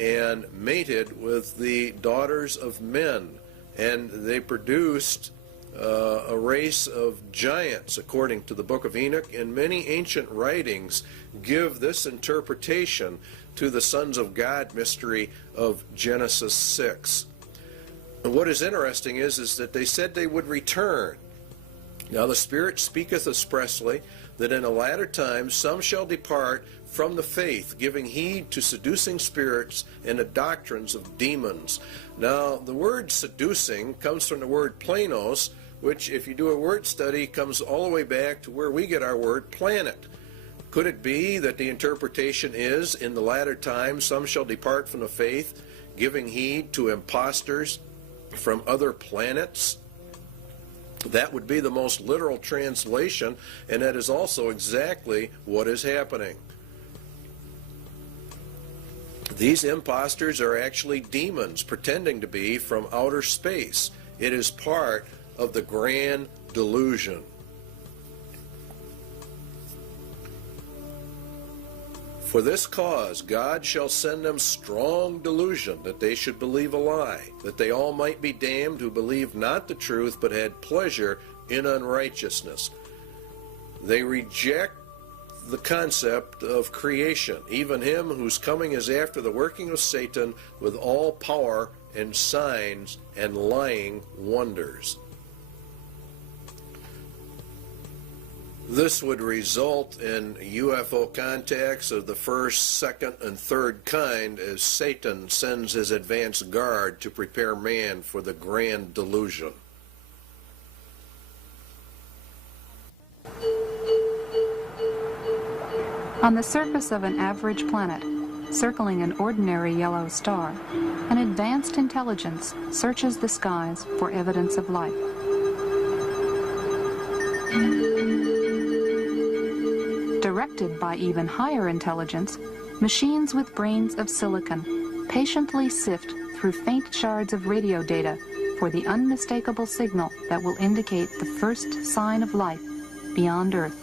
and mated with the daughters of men, and they produced a race of giants, according to the book of Enoch. And many ancient writings give this interpretation to the sons of God mystery of Genesis 6. And what is interesting is that they said they would return. Now the Spirit speaketh expressly that in the latter times some shall depart from the faith, giving heed to seducing spirits and the doctrines of demons. Now, the word seducing comes from the word planos, which, if you do a word study, comes all the way back to where we get our word planet. Could it be that the interpretation is, in the latter times, some shall depart from the faith, giving heed to impostors from other planets? That would be the most literal translation, and that is also exactly what is happening. These impostors are actually demons pretending to be from outer space. It is part of the grand delusion. For this cause God shall send them strong delusion, that they should believe a lie, that they all might be damned who believed not the truth, but had pleasure in unrighteousness. They reject the concept of creation, even him whose coming is after the working of Satan with all power and signs and lying wonders. This would result in UFO contacts of the first, second, and third kind, as Satan sends his advance guard to prepare man for the grand delusion. On the surface of an average planet, circling an ordinary yellow star, an advanced intelligence searches the skies for evidence of life. Directed by even higher intelligence, machines with brains of silicon patiently sift through faint shards of radio data for the unmistakable signal that will indicate the first sign of life beyond Earth.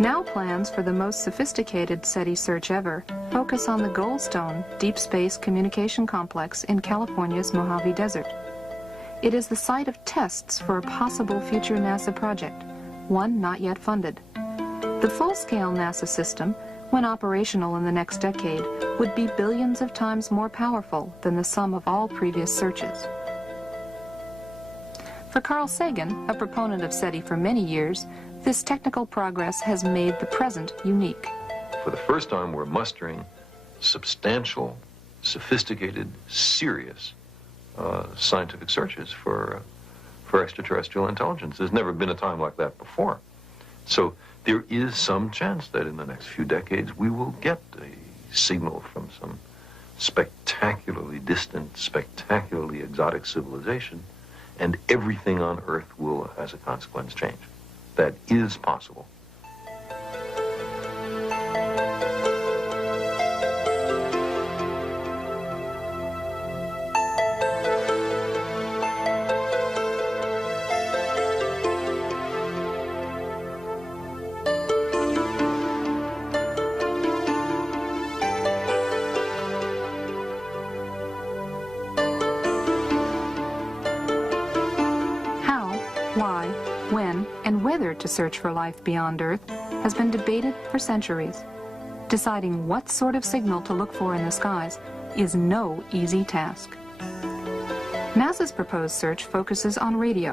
Now plans for the most sophisticated SETI search ever focus on the Goldstone Deep Space Communication Complex in California's Mojave Desert. It is the site of tests for a possible future NASA project, one not yet funded. The full-scale NASA system, when operational in the next decade, would be billions of times more powerful than the sum of all previous searches. For Carl Sagan, a proponent of SETI for many years, this technical progress has made the present unique. For the first time, we're mustering substantial, sophisticated, serious scientific searches for extraterrestrial intelligence. There's never been a time like that before. So there is some chance that in the next few decades we will get a signal from some spectacularly distant, spectacularly exotic civilization, and everything on Earth will, as a consequence, change. That is possible. To search for life beyond Earth has been debated for centuries. Deciding what sort of signal to look for in the skies is no easy task. NASA's proposed search focuses on radio,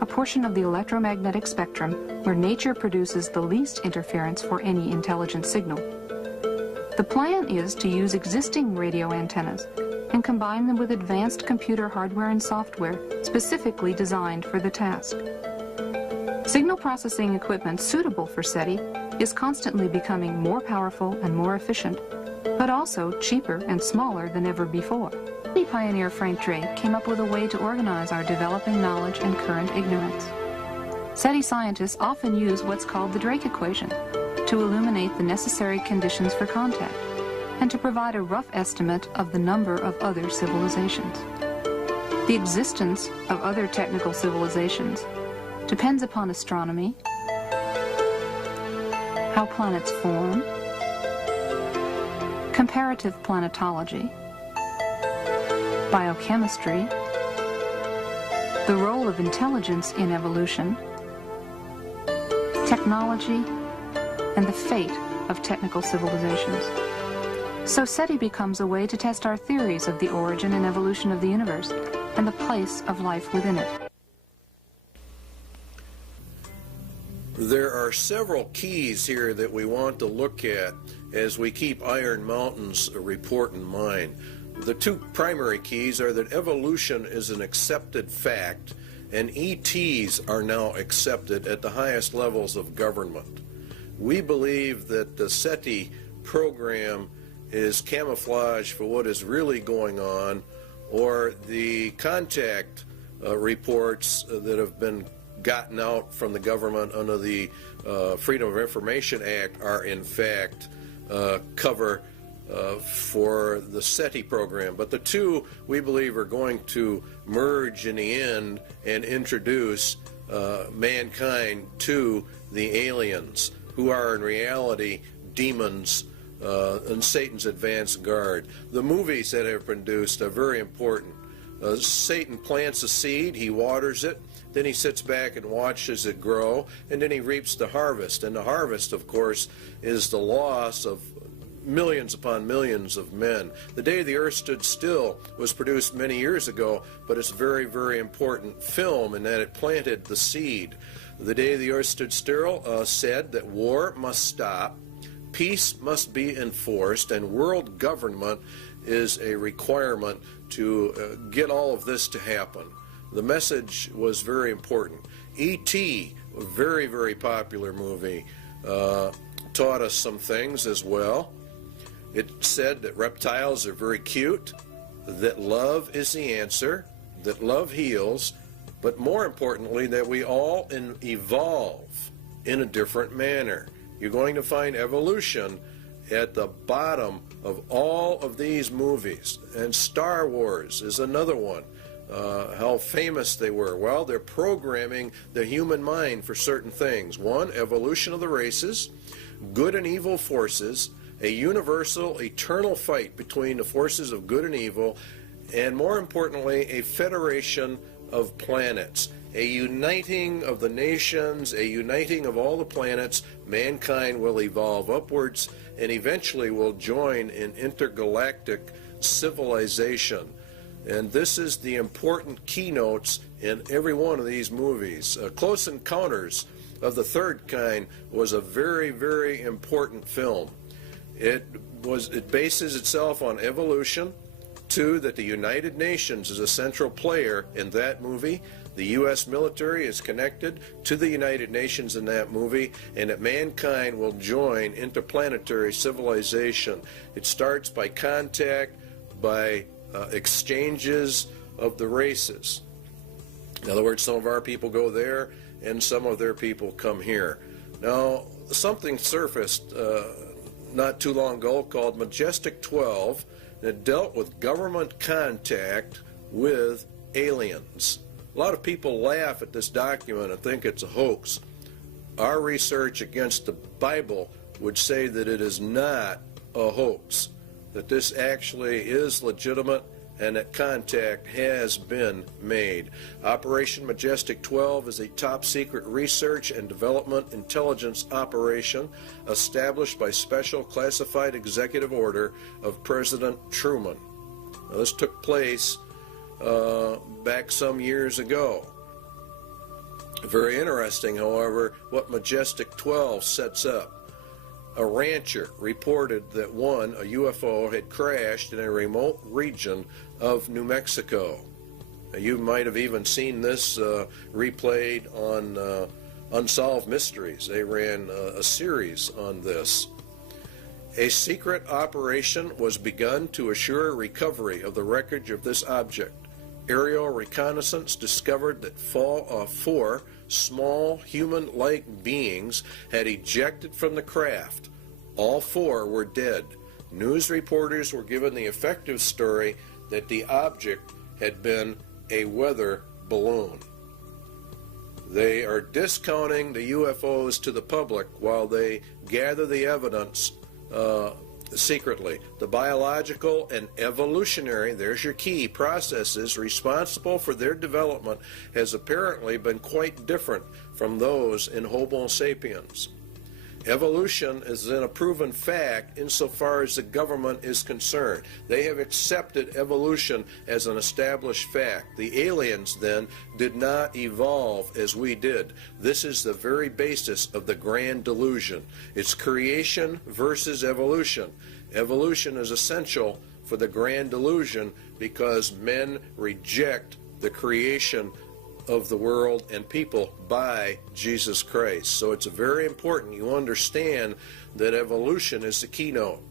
a portion of the electromagnetic spectrum where nature produces the least interference for any intelligent signal. The plan is to use existing radio antennas and combine them with advanced computer hardware and software specifically designed for the task. Signal processing equipment suitable for SETI is constantly becoming more powerful and more efficient, but also cheaper and smaller than ever before. SETI pioneer Frank Drake came up with a way to organize our developing knowledge and current ignorance. SETI scientists often use what's called the Drake equation to illuminate the necessary conditions for contact and to provide a rough estimate of the number of other civilizations. The existence of other technical civilizations depends upon astronomy, how planets form, comparative planetology, biochemistry, the role of intelligence in evolution, technology, and the fate of technical civilizations. So SETI becomes a way to test our theories of the origin and evolution of the universe and the place of life within it. There are several keys here that we want to look at as we keep Iron Mountain's report in mind. The two primary keys are that evolution is an accepted fact, and ETs are now accepted at the highest levels of government. We believe that the SETI program is camouflage for what is really going on, or the contact reports that have been gotten out from the government under the Freedom of Information Act are in fact cover for the SETI program. But the two, we believe, are going to merge in the end and introduce mankind to the aliens, who are in reality demons and Satan's advanced guard. The movies that have been produced are very important. Satan plants a seed, he waters it, then he sits back and watches it grow, and then he reaps the harvest. And the harvest, of course, is the loss of millions upon millions of men. The Day the Earth Stood Still was produced many years ago, but it's a very, very important film in that it planted the seed. The Day the Earth Stood Still said that war must stop, peace must be enforced, and world government is a requirement to get all of this to happen. The message was very important. E.T., a very, very popular movie, taught us some things as well. It said that reptiles are very cute, that love is the answer, that love heals, but more importantly, that we all evolve in a different manner. You're going to find evolution at the bottom of all of these movies. And Star Wars is another one. How famous they were. Well, they're programming the human mind for certain things. One, evolution of the races, good and evil forces, a universal, eternal fight between the forces of good and evil, and more importantly, a federation of planets, a uniting of the nations, a uniting of all the planets. Mankind will evolve upwards and eventually will join in intergalactic civilization. And this is the important keynotes in every one of these movies. Close Encounters of the Third Kind was a very, very important film. It bases itself on evolution. Two, that the United Nations is a central player in that movie. The U.S. military is connected to the United Nations in that movie, and that mankind will join interplanetary civilization. It starts by contact, by exchanges of the races. In other words, some of our people go there, and some of their people come here. Now, something surfaced not too long ago called Majestic 12 that dealt with government contact with aliens. A lot of people laugh at this document and think it's a hoax. Our research against the Bible would say that it is not a hoax, that this actually is legitimate and that contact has been made. Operation Majestic 12 is a top-secret research and development intelligence operation established by special classified executive order of President Truman. Now, this took place back some years ago. Very interesting, however, what Majestic 12 sets up. A rancher reported that a UFO had crashed in a remote region of New Mexico. You might have even seen this replayed on Unsolved Mysteries. They ran a series on this. A secret operation was begun to assure recovery of the wreckage of this object. Aerial reconnaissance discovered that 4 small human-like beings had ejected from the craft. All 4 were dead. News reporters were given the effective story that the object had been a weather balloon. They are discounting the UFOs to the public while they gather the evidence secretly. The biological and evolutionary, there's your key, processes responsible for their development has apparently been quite different from those in Homo sapiens. Evolution is then a proven fact insofar as the government is concerned. They have accepted evolution as an established fact. The aliens then did not evolve as we did. This is the very basis of the grand delusion. It's creation versus evolution. Evolution is essential for the grand delusion because men reject the creation of the world and people by Jesus Christ. So it's very important you understand that evolution is the keynote.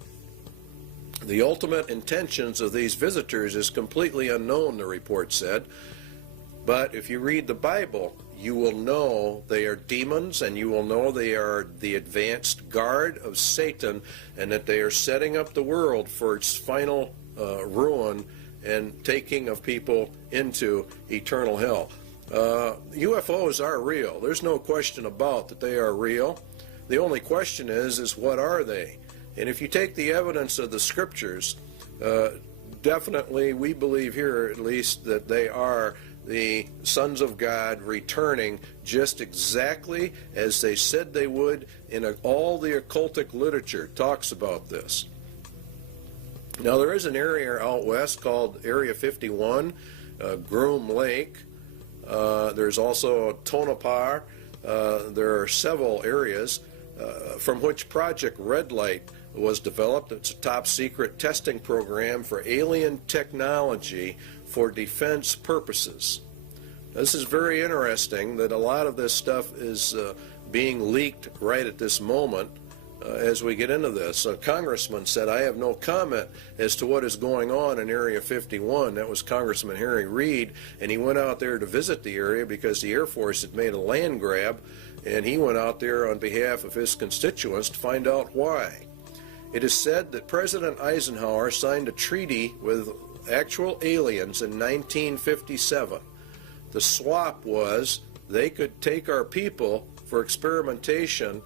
The ultimate intentions of these visitors is completely unknown, the report said. But if you read the Bible, you will know they are demons, and you will know they are the advanced guard of Satan, and that they are setting up the world for its final ruin and taking of people into eternal hell. UFOs are real. There's no question about that they are real. The only question is what are they? And if you take the evidence of the scriptures, definitely we believe here at least that they are the sons of God returning just exactly as they said they would, all the occultic literature talks about this. Now there is an area out west called Area 51, Groom Lake. There's also Tonopah. There are several areas from which Project Red Light was developed. It's a top secret testing program for alien technology for defense purposes. This is very interesting that a lot of this stuff is being leaked right at this moment as we get into this. A congressman said, I have no comment as to what is going on in Area 51. That was Congressman Harry Reid, and he went out there to visit the area because the Air Force had made a land grab, and he went out there on behalf of his constituents to find out why. It is said that President Eisenhower signed a treaty with actual aliens in 1957. The swap was they could take our people for experimentation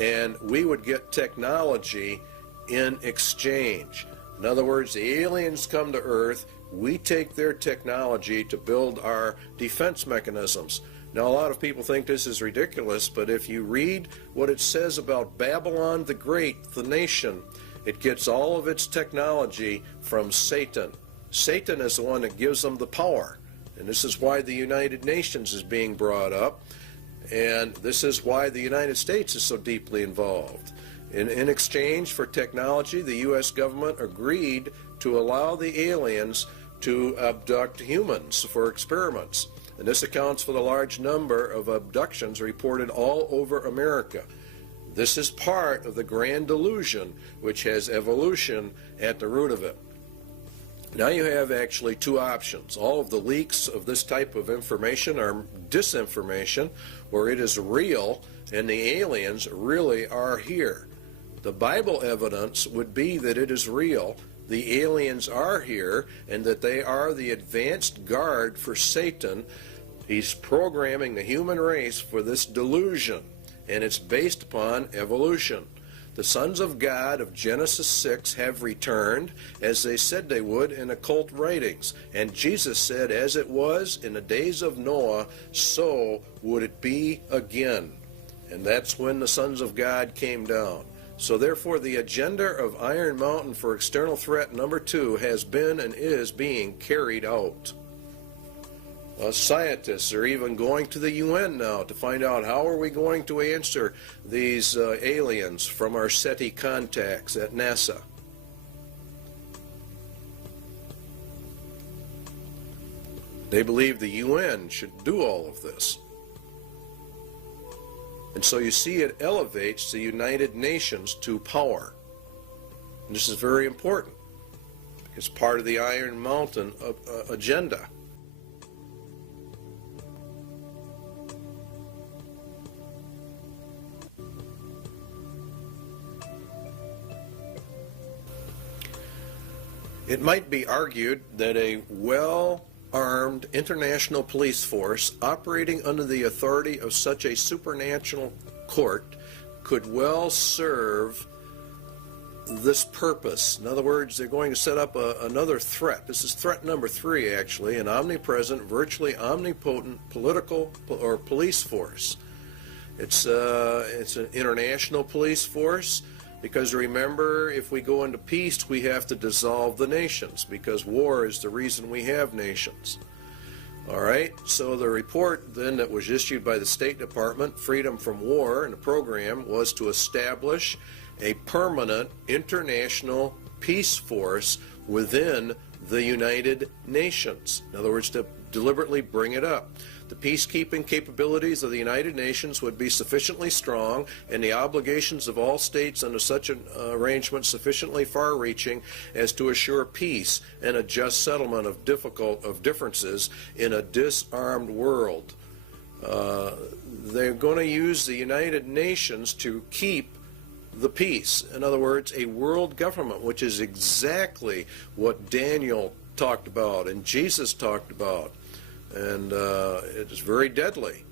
and we would get technology in exchange. In other words, the aliens come to Earth, we take their technology to build our defense mechanisms. Now, a lot of people think this is ridiculous, but if you read what it says about Babylon the Great, the nation, it gets all of its technology from Satan. Satan is the one that gives them the power. And this is why the United Nations is being brought up. And this is why the United States is so deeply involved. In exchange for technology, the U.S. government agreed to allow the aliens to abduct humans for experiments. And this accounts for the large number of abductions reported all over America. This is part of the grand delusion, which has evolution at the root of it. Now you have actually two options. All of the leaks of this type of information are disinformation, where it is real and the aliens really are here. The Bible evidence would be that it is real, the aliens are here, and that they are the advanced guard for Satan. He's programming the human race for this delusion, and it's based upon evolution. The sons of God of Genesis 6 have returned, as they said they would in occult writings. And Jesus said, as it was in the days of Noah, so would it be again. And that's when the sons of God came down. So therefore, the agenda of Iron Mountain for external threat number 2 has been and is being carried out. Scientists are even going to the UN now to find out how are we going to answer these aliens from our SETI contacts at NASA. They believe the UN should do all of this. And so you see it elevates the United Nations to power. And this is very important. It's part of the Iron Mountain agenda. It might be argued that a well-armed international police force operating under the authority of such a supernatural court could well serve this purpose. In other words, they're going to set up another threat. This is threat number 3, actually, an omnipresent, virtually omnipotent political or police force. It's an international police force, because remember, if we go into peace, we have to dissolve the nations, because war is the reason we have nations. All right, so the report then that was issued by the State Department, Freedom from War, and the program was to establish a permanent international peace force within the United Nations. In other words, to deliberately bring it up. The peacekeeping capabilities of the United Nations would be sufficiently strong, and the obligations of all states under such an arrangement sufficiently far-reaching as to assure peace and a just settlement of differences in a disarmed world. They're going to use the United Nations to keep the peace. In other words, a world government, which is exactly what Daniel talked about and Jesus talked about. And it is very deadly.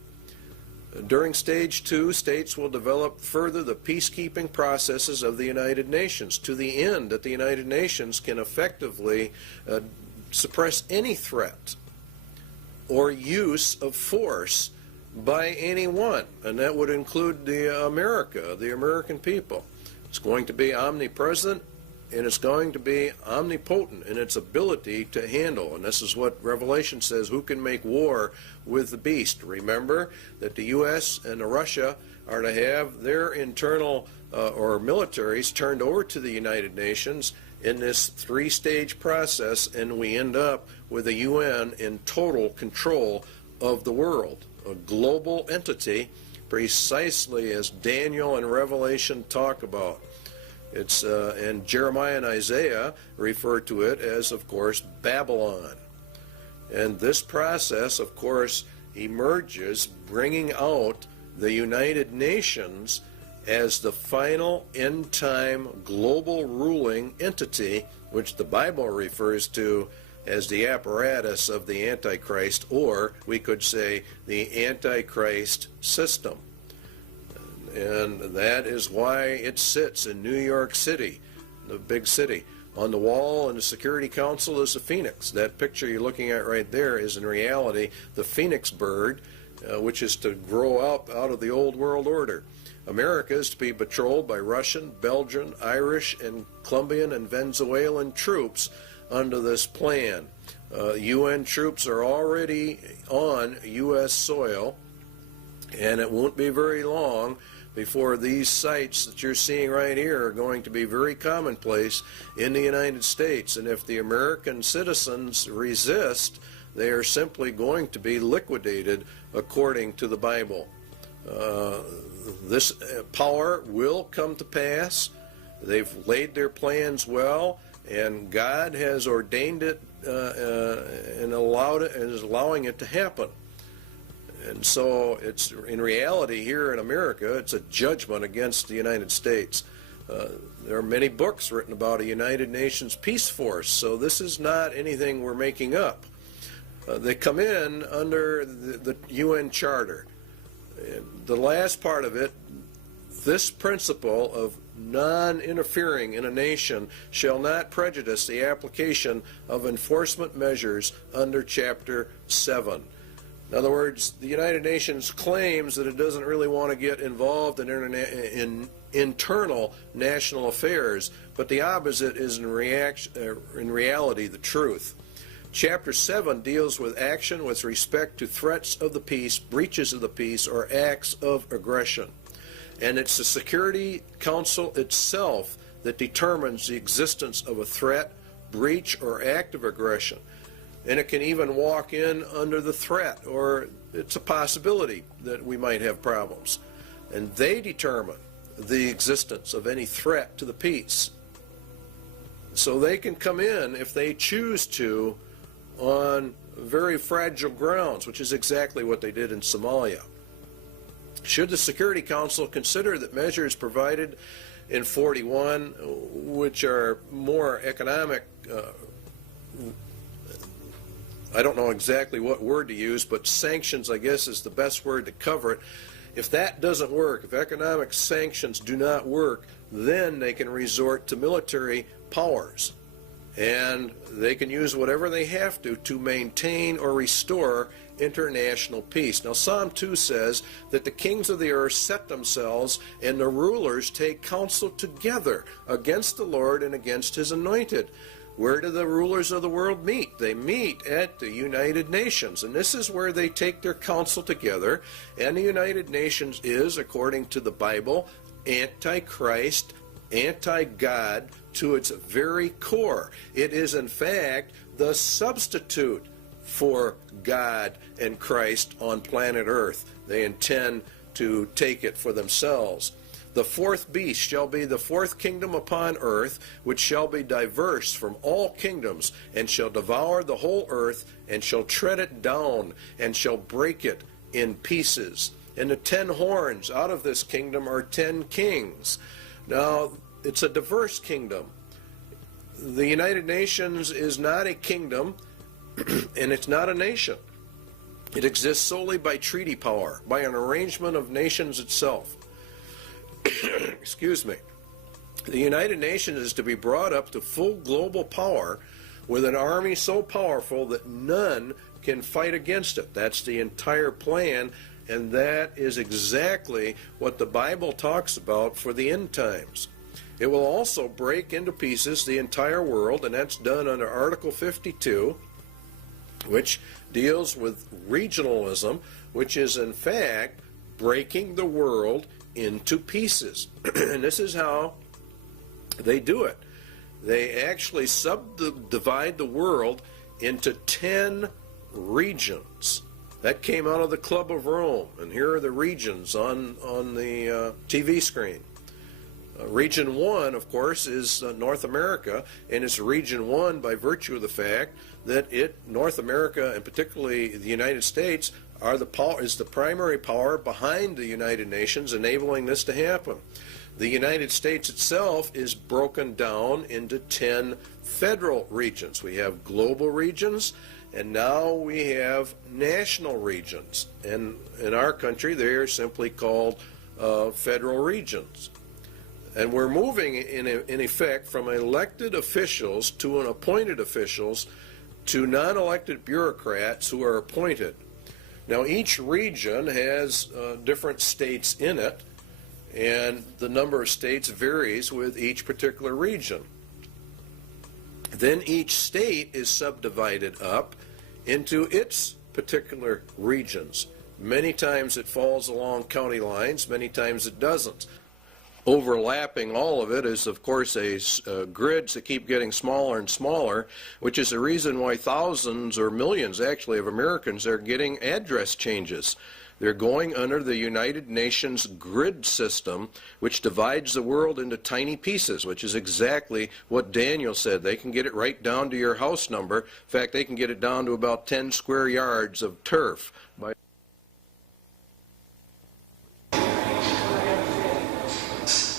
During stage 2, states will develop further the peacekeeping processes of the United Nations to the end that the United Nations can effectively suppress any threat or use of force by anyone, and that would include the American people. It's going to be omnipresent, and it's going to be omnipotent in its ability to handle. And this is what Revelation says, who can make war with the beast? Remember that the U.S. and Russia are to have their internal or militaries turned over to the United Nations in this 3-stage process, and we end up with the UN in total control of the world, a global entity, precisely as Daniel and Revelation talk about. It's and Jeremiah and Isaiah refer to it as, of course, Babylon. And this process, of course, emerges bringing out the United Nations as the final end-time global ruling entity, which the Bible refers to as the apparatus of the Antichrist, or we could say the Antichrist system. And that is why it sits in New York City, the big city. On the wall in the Security Council is a phoenix. That picture you're looking at right there is in reality the phoenix bird, which is to grow up out of the old world order. America is to be patrolled by Russian, Belgian, Irish, and Colombian and Venezuelan troops under this plan. UN troops are already on U.S. soil, and it won't be very long before these sites that you're seeing right here are going to be very commonplace in the United States. And if the American citizens resist, they are simply going to be liquidated according to the Bible. This power will come to pass. They've laid their plans well, and God has ordained it and allowed it, and is allowing it to happen. And so it's, in reality, here in America, it's a judgment against the United States. There are many books written about a United Nations peace force, so this is not anything we're making up. They come in under the UN Charter. The last part of it, this principle of non-interfering in a nation shall not prejudice the application of enforcement measures under Chapter 7. In other words, the United Nations claims that it doesn't really want to get involved in internal national affairs, but the opposite is in reality the truth. Chapter 7 deals with action with respect to threats of the peace, breaches of the peace, or acts of aggression. And it's the Security Council itself that determines the existence of a threat, breach, or act of aggression. And it can even walk in under the threat, or it's a possibility that we might have problems. And they determine the existence of any threat to the peace. So they can come in, if they choose to, on very fragile grounds, which is exactly what they did in Somalia. Should the Security Council consider that measures provided in 41, which are more economic, I don't know exactly what word to use, but sanctions, I guess, is the best word to cover it. If that doesn't work, if economic sanctions do not work, then they can resort to military powers. And they can use whatever they have to maintain or restore international peace. Now, Psalm 2 says that the kings of the earth set themselves and the rulers take counsel together against the Lord and against his anointed. Where do the rulers of the world meet? They meet at the United Nations, and this is where they take their counsel together. And the United Nations is, according to the Bible, anti-Christ, anti-God to its very core. It is, in fact, the substitute for God and Christ on planet Earth. They intend to take it for themselves. The fourth beast shall be the fourth kingdom upon earth, which shall be diverse from all kingdoms, and shall devour the whole earth, and shall tread it down, and shall break it in pieces. And the 10 horns out of this kingdom are 10 kings. Now, it's a diverse kingdom. The United Nations is not a kingdom, and it's not a nation. It exists solely by treaty power, by an arrangement of nations itself. Excuse me. The United Nations is to be brought up to full global power with an army so powerful that none can fight against it. That's the entire plan, and that is exactly what the Bible talks about for the end times. It will also break into pieces the entire world, and that's done under Article 52, which deals with regionalism, which is in fact breaking the world into pieces. And this is how they do it. They actually subdivide the world into 10 regions. That came out of the Club of Rome, and here are the regions on the TV screen. Region 1, of course, is North America, and it's Region 1 by virtue of the fact that North America, and particularly the United States, is the primary power behind the United Nations, enabling this to happen. The United States itself is broken down into 10 federal regions. We have global regions, and now we have national regions. And in our country, they are simply called federal regions. And we're moving, in effect, from elected officials to appointed officials to non-elected bureaucrats who are appointed. Now, each region has different states in it, and the number of states varies with each particular region. Then each state is subdivided up into its particular regions. Many times it falls along county lines, many times it doesn't. Overlapping all of it is, of course, grids that keep getting smaller and smaller, which is the reason why thousands or millions, actually, of Americans are getting address changes. They're going under the United Nations grid system, which divides the world into tiny pieces, which is exactly what Daniel said. They can get it right down to your house number. In fact, they can get it down to about 10 square yards of turf.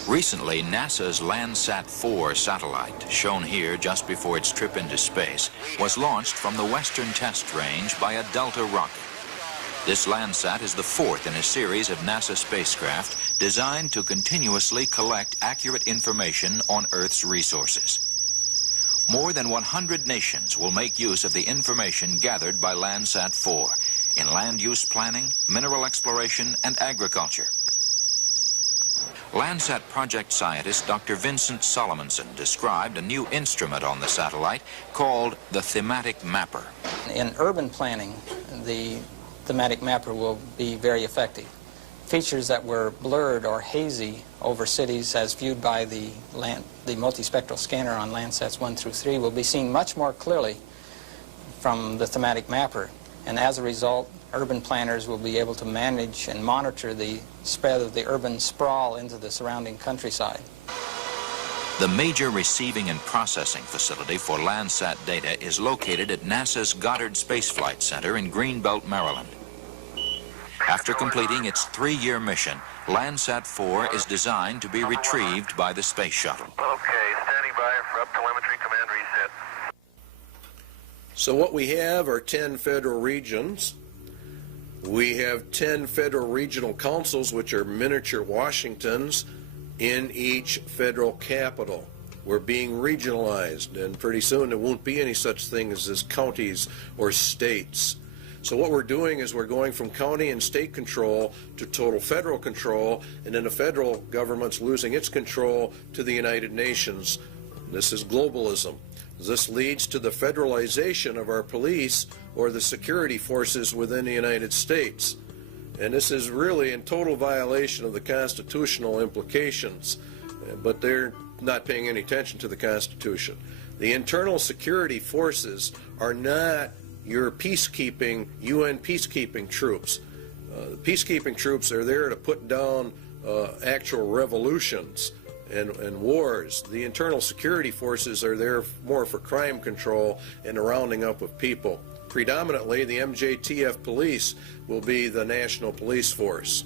Recently, NASA's Landsat 4 satellite, shown here just before its trip into space, was launched from the Western Test Range by a Delta rocket. This Landsat is the fourth in a series of NASA spacecraft designed to continuously collect accurate information on Earth's resources. More than 100 nations will make use of the information gathered by Landsat 4 in land use planning, mineral exploration, and agriculture. Landsat project scientist Dr. Vincent Solomonson described a new instrument on the satellite called the thematic mapper. In urban planning, the thematic mapper will be very effective. Features that were blurred or hazy over cities as viewed by the multispectral scanner on Landsats 1 through 3 will be seen much more clearly from the thematic mapper. And as a result, urban planners will be able to manage and monitor the spread of the urban sprawl into the surrounding countryside. The major receiving and processing facility for Landsat data is located at NASA's Goddard Space Flight Center in Greenbelt, Maryland. After completing its 3-year mission, Landsat 4 is designed to be retrieved by the space shuttle. Okay, standing by for up-telemetry command reset. So what we have are 10 federal regions. We have 10 federal regional councils, which are miniature Washingtons in each federal capital. We're being regionalized, and pretty soon there won't be any such thing as counties or states. So what we're doing is we're going from county and state control to total federal control, and then the federal government's losing its control to the United Nations. This is globalism. This leads to the federalization of our police or the security forces within the United States. And this is really in total violation of the constitutional implications, but they're not paying any attention to the Constitution. The internal security forces are not your peacekeeping, UN peacekeeping troops. Peacekeeping troops are there to put down actual revolutions and wars. The internal security forces are there more for crime control and the rounding up of people. Predominantly, the MJTF police will be the national police force.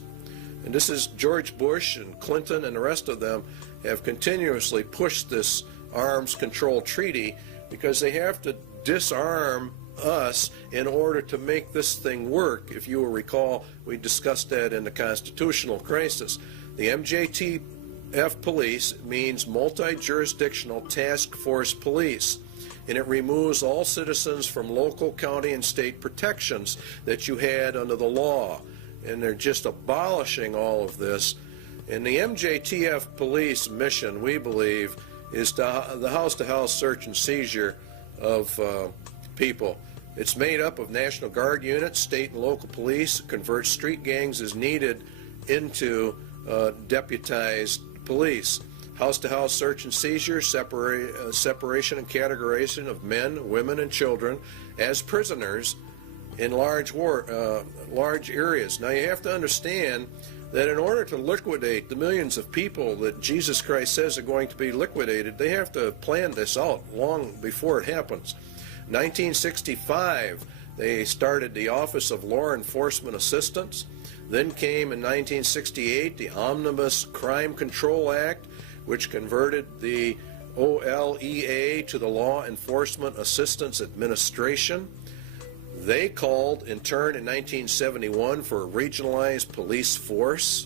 And this is George Bush and Clinton and the rest of them have continuously pushed this arms control treaty because they have to disarm us in order to make this thing work. If you will recall, we discussed that in the constitutional crisis. The MJTF police means multi-jurisdictional task force police, and it removes all citizens from local, county, and state protections that you had under the law. And they're just abolishing all of this. And the MJTF police mission, we believe, is the house-to-house search and seizure of people. It's made up of National Guard units, state and local police, converts street gangs as needed into deputized police. House-to-house search and seizure, separation and categorization of men, women, and children as prisoners in large areas. Now you have to understand that in order to liquidate the millions of people that Jesus Christ says are going to be liquidated, they have to plan this out long before it happens. 1965, they started the Office of Law Enforcement Assistance. Then came in 1968 the Omnibus Crime Control Act, which converted the OLEA to the Law Enforcement Assistance Administration. They called, in turn, in 1971 for a regionalized police force.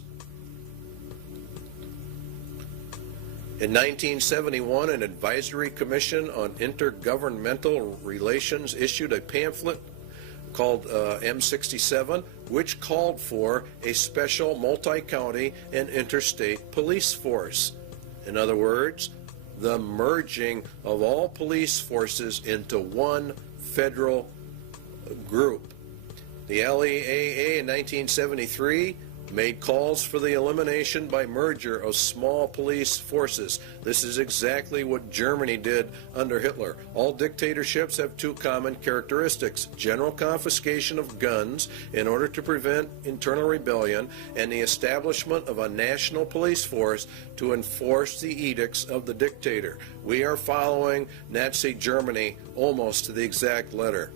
In 1971, an advisory commission on intergovernmental relations issued a pamphlet called M67, which called for a special multi-county and interstate police force. In other words, the merging of all police forces into one federal group. The LEAA in 1973 made calls for the elimination by merger of small police forces. This is exactly what Germany did under Hitler. All dictatorships have two common characteristics: general confiscation of guns in order to prevent internal rebellion, and the establishment of a national police force to enforce the edicts of the dictator. We are following Nazi Germany almost to the exact letter.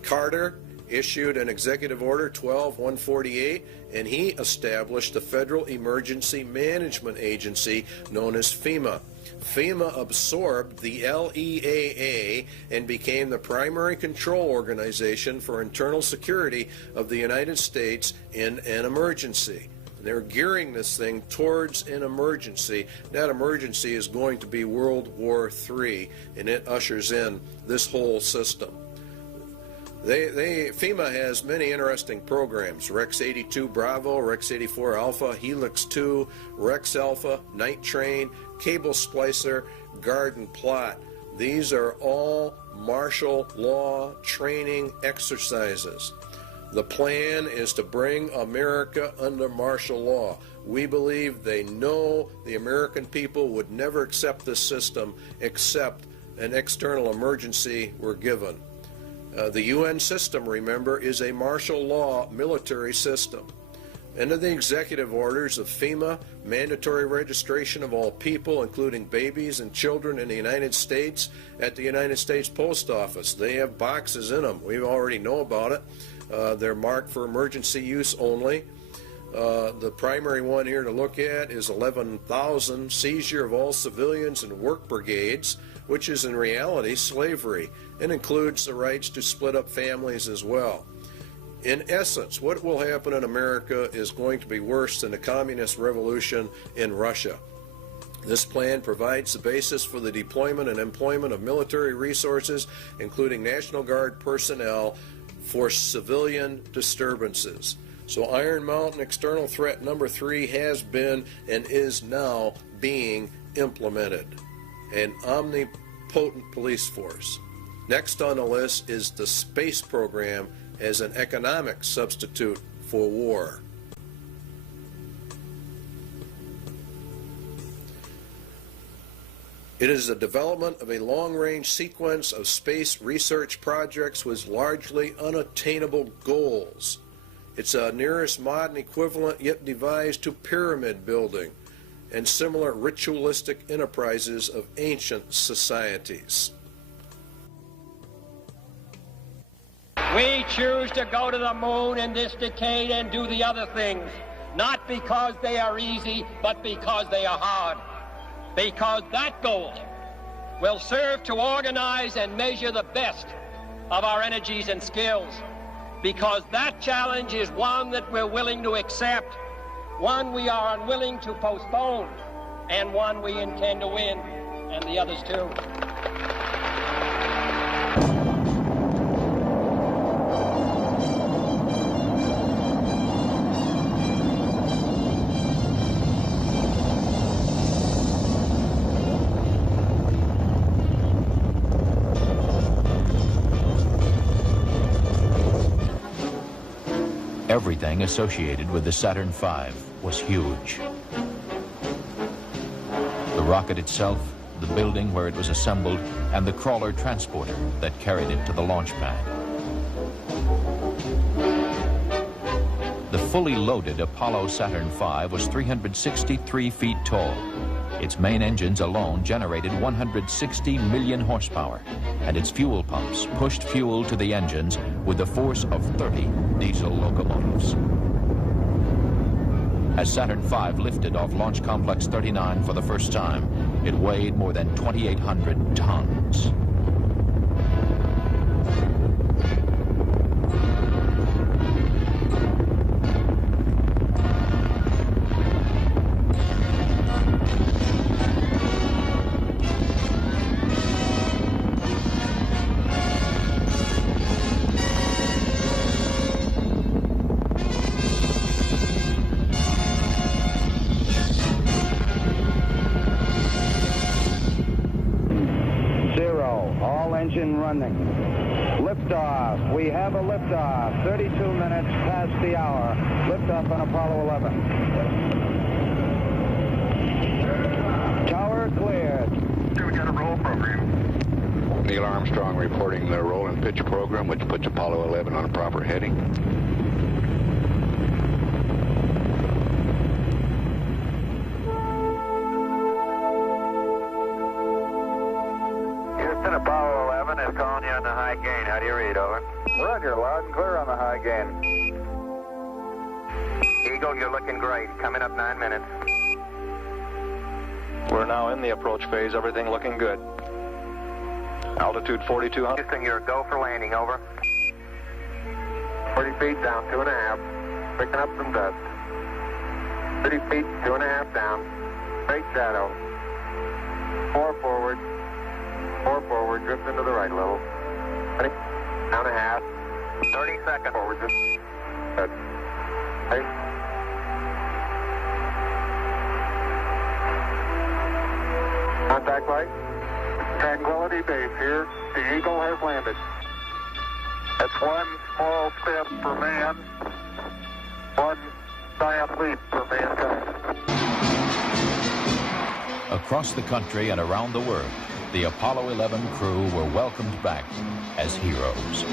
Carter issued an executive order 12-148, and he established the Federal Emergency Management Agency known as FEMA. FEMA absorbed the LEAA and became the primary control organization for internal security of the United States in an emergency. They're gearing this thing towards an emergency. That emergency is going to be World War III, and it ushers in this whole system. FEMA has many interesting programs: Rex 82 Bravo, Rex 84 Alpha, Helix 2, Rex Alpha, Night Train, Cable Splicer, Garden Plot. These are all martial law training exercises. The plan is to bring America under martial law. We believe they know the American people would never accept this system except an external emergency were given. The UN system, remember, is a martial law military system. Under the executive orders of FEMA, mandatory registration of all people, including babies and children in the United States, at the United States Post Office. They have boxes in them. We already know about it. They're marked for emergency use only. The primary one here to look at is 11,000, seizure of all civilians and work brigades, which is in reality slavery, and includes the rights to split up families as well. In essence, what will happen in America is going to be worse than the communist revolution in Russia. This plan provides the basis for the deployment and employment of military resources, including National Guard personnel, for civilian disturbances. So Iron Mountain external threat number 3 has been and is now being implemented. An omnipotent police force. Next on the list is the space program as an economic substitute for war. It is the development of a long-range sequence of space research projects with largely unattainable goals. It's a nearest modern equivalent yet devised to pyramid building and similar ritualistic enterprises of ancient societies. We choose to go to the moon in this decade and do the other things, not because they are easy, but because they are hard. Because that goal will serve to organize and measure the best of our energies and skills. Because that challenge is one that we're willing to accept, one we are unwilling to postpone, and one we intend to win, and the others too. Everything associated with the Saturn V was huge. The rocket itself, the building where it was assembled, and the crawler transporter that carried it to the launch pad. The fully loaded Apollo Saturn V was 363 feet tall. Its main engines alone generated 160 million horsepower, and its fuel pumps pushed fuel to the engines with the force of 30 diesel locomotives. As Saturn V lifted off Launch Complex 39 for the first time, it weighed more than 2,800 tons. Liftoff. We have a liftoff. 32 minutes past the hour. Liftoff on Apollo 11. Tower cleared. We got a roll program. Neil Armstrong reporting the roll and pitch program, which puts Apollo 11 on a proper heading. Houston, Apollo 11 is calling you on the high gain. How do you read, over? Roger, loud and clear on the high gain. Eagle, you're looking great. Coming up 9 minutes. We're now in the approach phase. Everything looking good. Altitude 4,200. Houston, you're go for landing, over. 40 feet down, 2.5. Picking up some dust. 30 feet, 2.5 down. Straight shadow. 4 forward. 4 forward, drift into the right a little. 20, down a half. 30 seconds forward, just good. Hey. Contact light. Tranquility Base here. The Eagle has landed. That's one small step for man, one giant leap for mankind. Across the country and around the world, the Apollo 11 crew were welcomed back as heroes.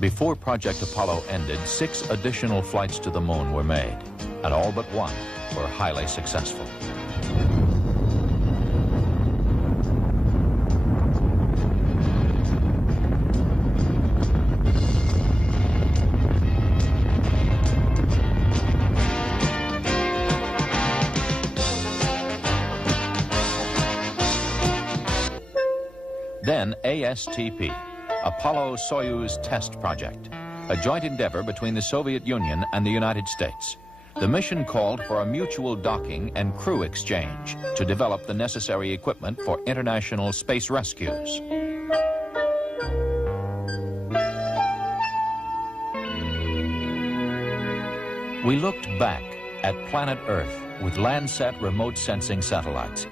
Before Project Apollo ended, 6 additional flights to the moon were made, and all but one were highly successful. ASTP, Apollo-Soyuz Test Project, a joint endeavor between the Soviet Union and the United States. The mission called for a mutual docking and crew exchange to develop the necessary equipment for international space rescues. We looked back at planet Earth with Landsat remote sensing satellites.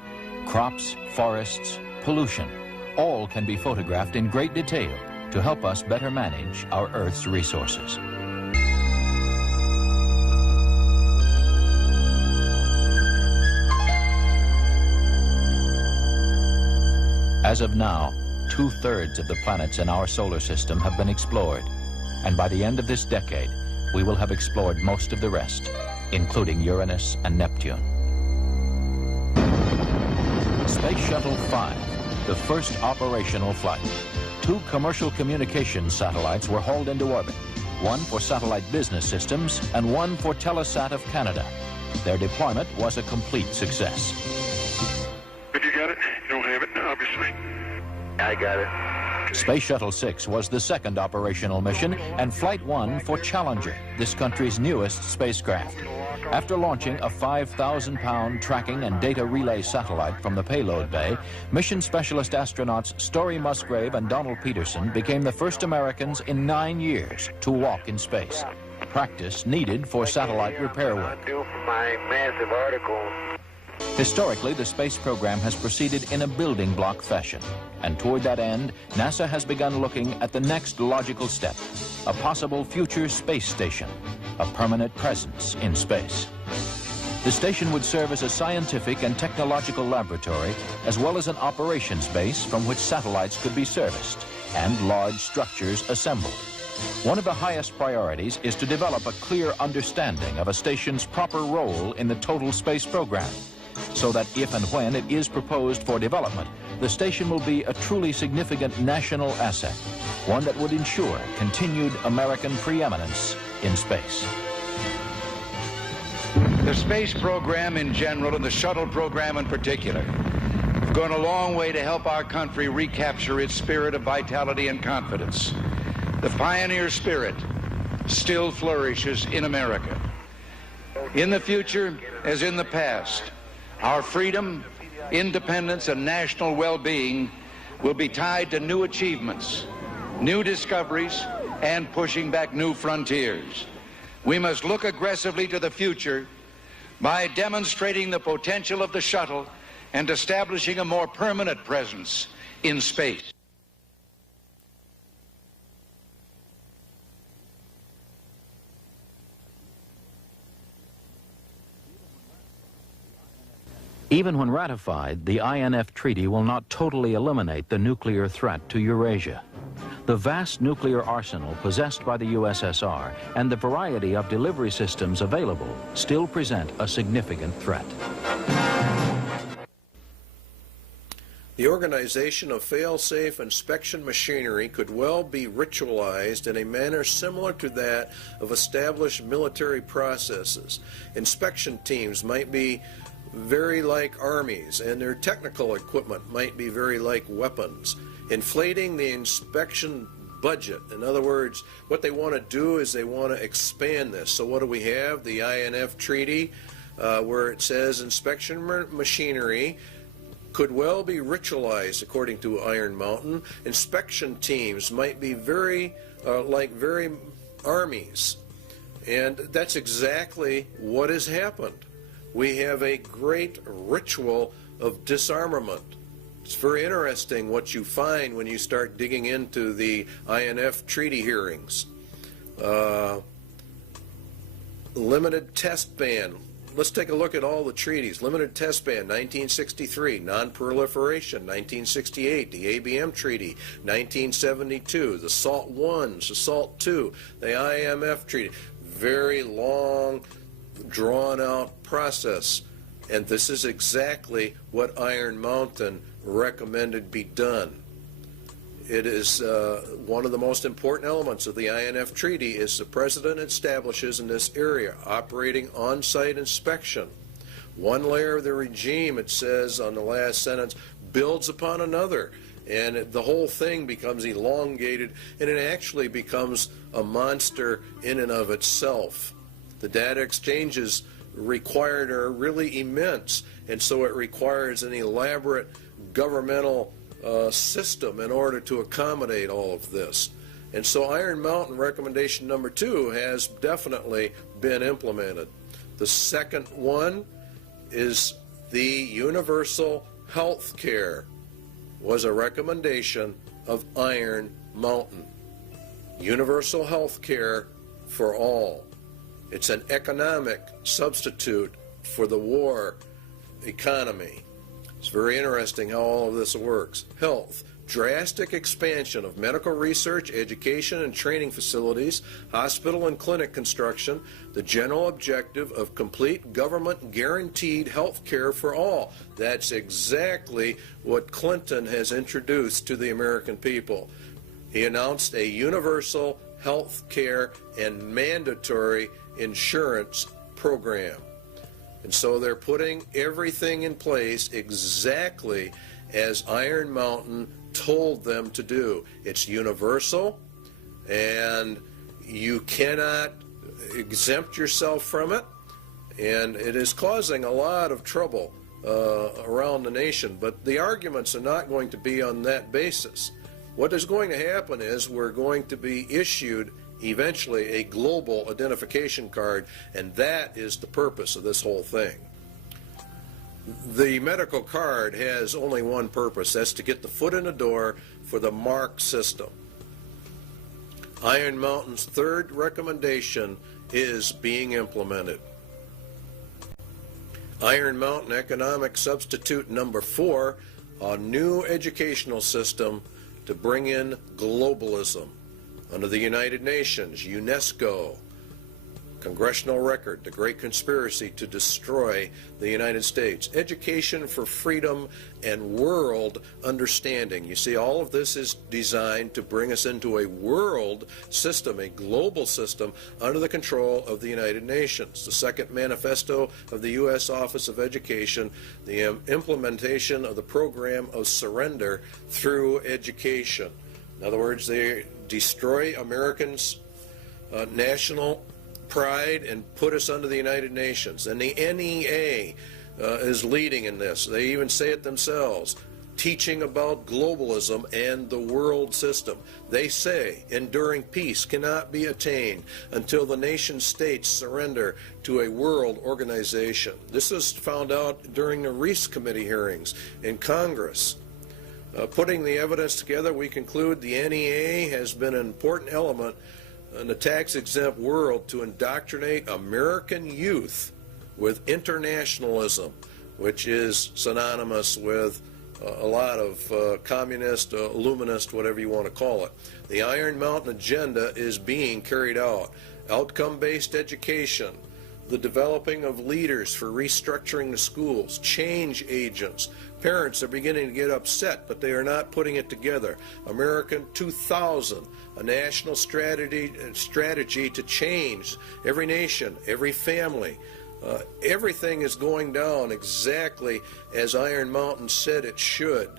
Crops, forests, pollution, all can be photographed in great detail to help us better manage our Earth's resources. As of now, 2/3 of the planets in our solar system have been explored, and by the end of this decade, we will have explored most of the rest, including Uranus and Neptune. Space Shuttle 5, the first operational flight. 2 commercial communications satellites were hauled into orbit, one for satellite business systems and one for Telesat of Canada. Their deployment was a complete success. Did you get it? You don't have it, obviously. I got it. Space Shuttle 6 was the second operational mission, and Flight 1 for Challenger, this country's newest spacecraft. After launching a 5,000-pound tracking and data relay satellite from the payload bay, mission specialist astronauts Story Musgrave and Donald Peterson became the first Americans in 9 years to walk in space. Practice needed for satellite repair work. Due for my massive article. Historically, the space program has proceeded in a building block fashion, and toward that end, NASA has begun looking at the next logical step, a possible future space station, a permanent presence in space. The station would serve as a scientific and technological laboratory, as well as an operations base from which satellites could be serviced and large structures assembled. One of the highest priorities is to develop a clear understanding of a station's proper role in the total space program, so that if and when it is proposed for development, the station will be a truly significant national asset, one that would ensure continued American preeminence in space. The space program in general and the shuttle program in particular have gone a long way to help our country recapture its spirit of vitality and confidence. The pioneer spirit still flourishes in America. In the future, as in the past, our freedom, independence, and national well-being will be tied to new achievements, new discoveries, and pushing back new frontiers. We must look aggressively to the future by demonstrating the potential of the shuttle and establishing a more permanent presence in space. Even when ratified, the INF Treaty will not totally eliminate the nuclear threat to Eurasia. The vast nuclear arsenal possessed by the USSR and the variety of delivery systems available still present a significant threat. The organization of fail-safe inspection machinery could well be ritualized in a manner similar to that of established military processes. Inspection teams might be very like armies, and their technical equipment might be very like weapons. Inflating the inspection budget. In other words, what they want to do is they want to expand this. So what do we have? The INF Treaty, where it says inspection machinery could well be ritualized according to Iron Mountain. Inspection teams might be very like very armies. And that's exactly what has happened. We have a great ritual of disarmament. It's very interesting what you find when you start digging into the INF treaty hearings. Limited test ban. Let's take a look at all the treaties. Limited test ban, 1963. Non-proliferation, 1968. The ABM Treaty, 1972. The SALT I, the SALT II. The IMF Treaty. Very long, drawn-out process. And this is exactly what Iron Mountain recommended be done. It is one of the most important elements of the INF Treaty is the President establishes in this area operating on-site inspection. One layer of the regime, it says on the last sentence, builds upon another. and the whole thing becomes elongated, and it actually becomes a monster in and of itself. The data exchanges required are really immense, and so it requires an elaborate governmental system in order to accommodate all of this. And so Iron Mountain recommendation number 2 has definitely been implemented. The second one is the universal health care was a recommendation of Iron Mountain. Universal health care for all. It's an economic substitute for the war economy. It's very interesting how all of this works. Health. Drastic expansion of medical research, education, and training facilities, hospital and clinic construction, the general objective of complete government guaranteed health care for all. That's exactly what Clinton has introduced to the American people. He announced a universal health care and mandatory insurance program. And so they're putting everything in place exactly as Iron Mountain told them to do. It's universal, and you cannot exempt yourself from it, and it is causing a lot of trouble around the nation. But the arguments are not going to be on that basis. What is going to happen is we're going to be issued eventually a global identification card, and that is the purpose of this whole thing. The medical card has only one purpose. That's to get the foot in the door for the MARC system. Iron Mountain's third recommendation is being implemented. Iron Mountain Economic Substitute number 4, a new educational system to bring in globalism. Under the United Nations, UNESCO, Congressional Record, the Great Conspiracy to Destroy the United States, Education for Freedom and World Understanding. You see, all of this is designed to bring us into a world system, a global system, under the control of the United Nations. The second manifesto of the U.S. Office of Education, the implementation of the program of surrender through education. In other words, they destroy Americans' national pride and put us under the United Nations. And the NEA is leading in this. They even say it themselves, teaching about globalism and the world system. They say enduring peace cannot be attained until the nation states surrender to a world organization. This was found out during the Reese Committee hearings in Congress. Putting the evidence together, we conclude the NEA has been an important element in the tax-exempt world to indoctrinate American youth with internationalism, which is synonymous with a lot of communist, illuminist, whatever you want to call it. The Iron Mountain agenda is being carried out. Outcome-based education, the developing of leaders for restructuring the schools, change agents. Parents are beginning to get upset, but they are not putting it together. American 2000, a national strategy to change every nation, every family. Everything is going down exactly as Iron Mountain said it should.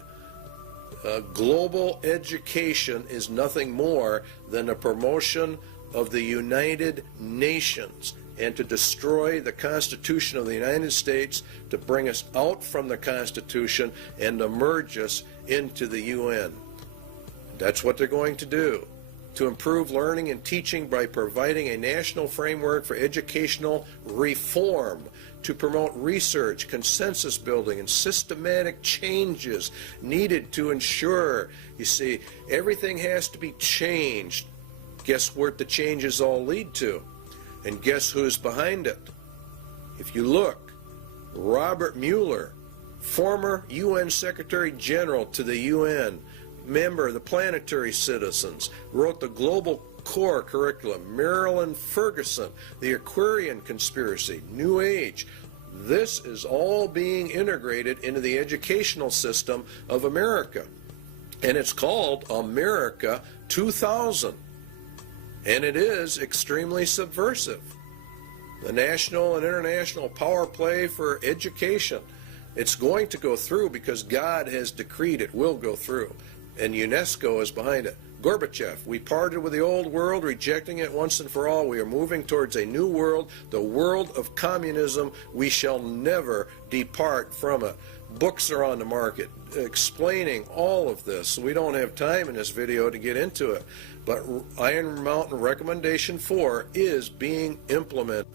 Global education is nothing more than a promotion of the United Nations and to destroy the Constitution of the United States, to bring us out from the Constitution and to merge us into the UN. That's what they're going to do. To improve learning and teaching by providing a national framework for educational reform, to promote research, consensus building, and systematic changes needed to ensure, you see, everything has to be changed. Guess where the changes all lead to? And guess who's behind it? If you look, Robert Mueller, former UN Secretary General to the UN, member of the Planetary Citizens, wrote the Global Core Curriculum. Marilyn Ferguson, the Aquarian Conspiracy, New Age. This is all being integrated into the educational system of America. And it's called America 2000. And it is extremely subversive. The national and international power play for education. It's going to go through because God has decreed it will go through. and UNESCO is behind it. Gorbachev, we parted with the old world, rejecting it once and for all. We are moving towards a new world, the world of communism. We shall never depart from it. Books are on the market explaining all of this. We don't have time in this video to get into it, but Iron Mountain Recommendation 4 is being implemented.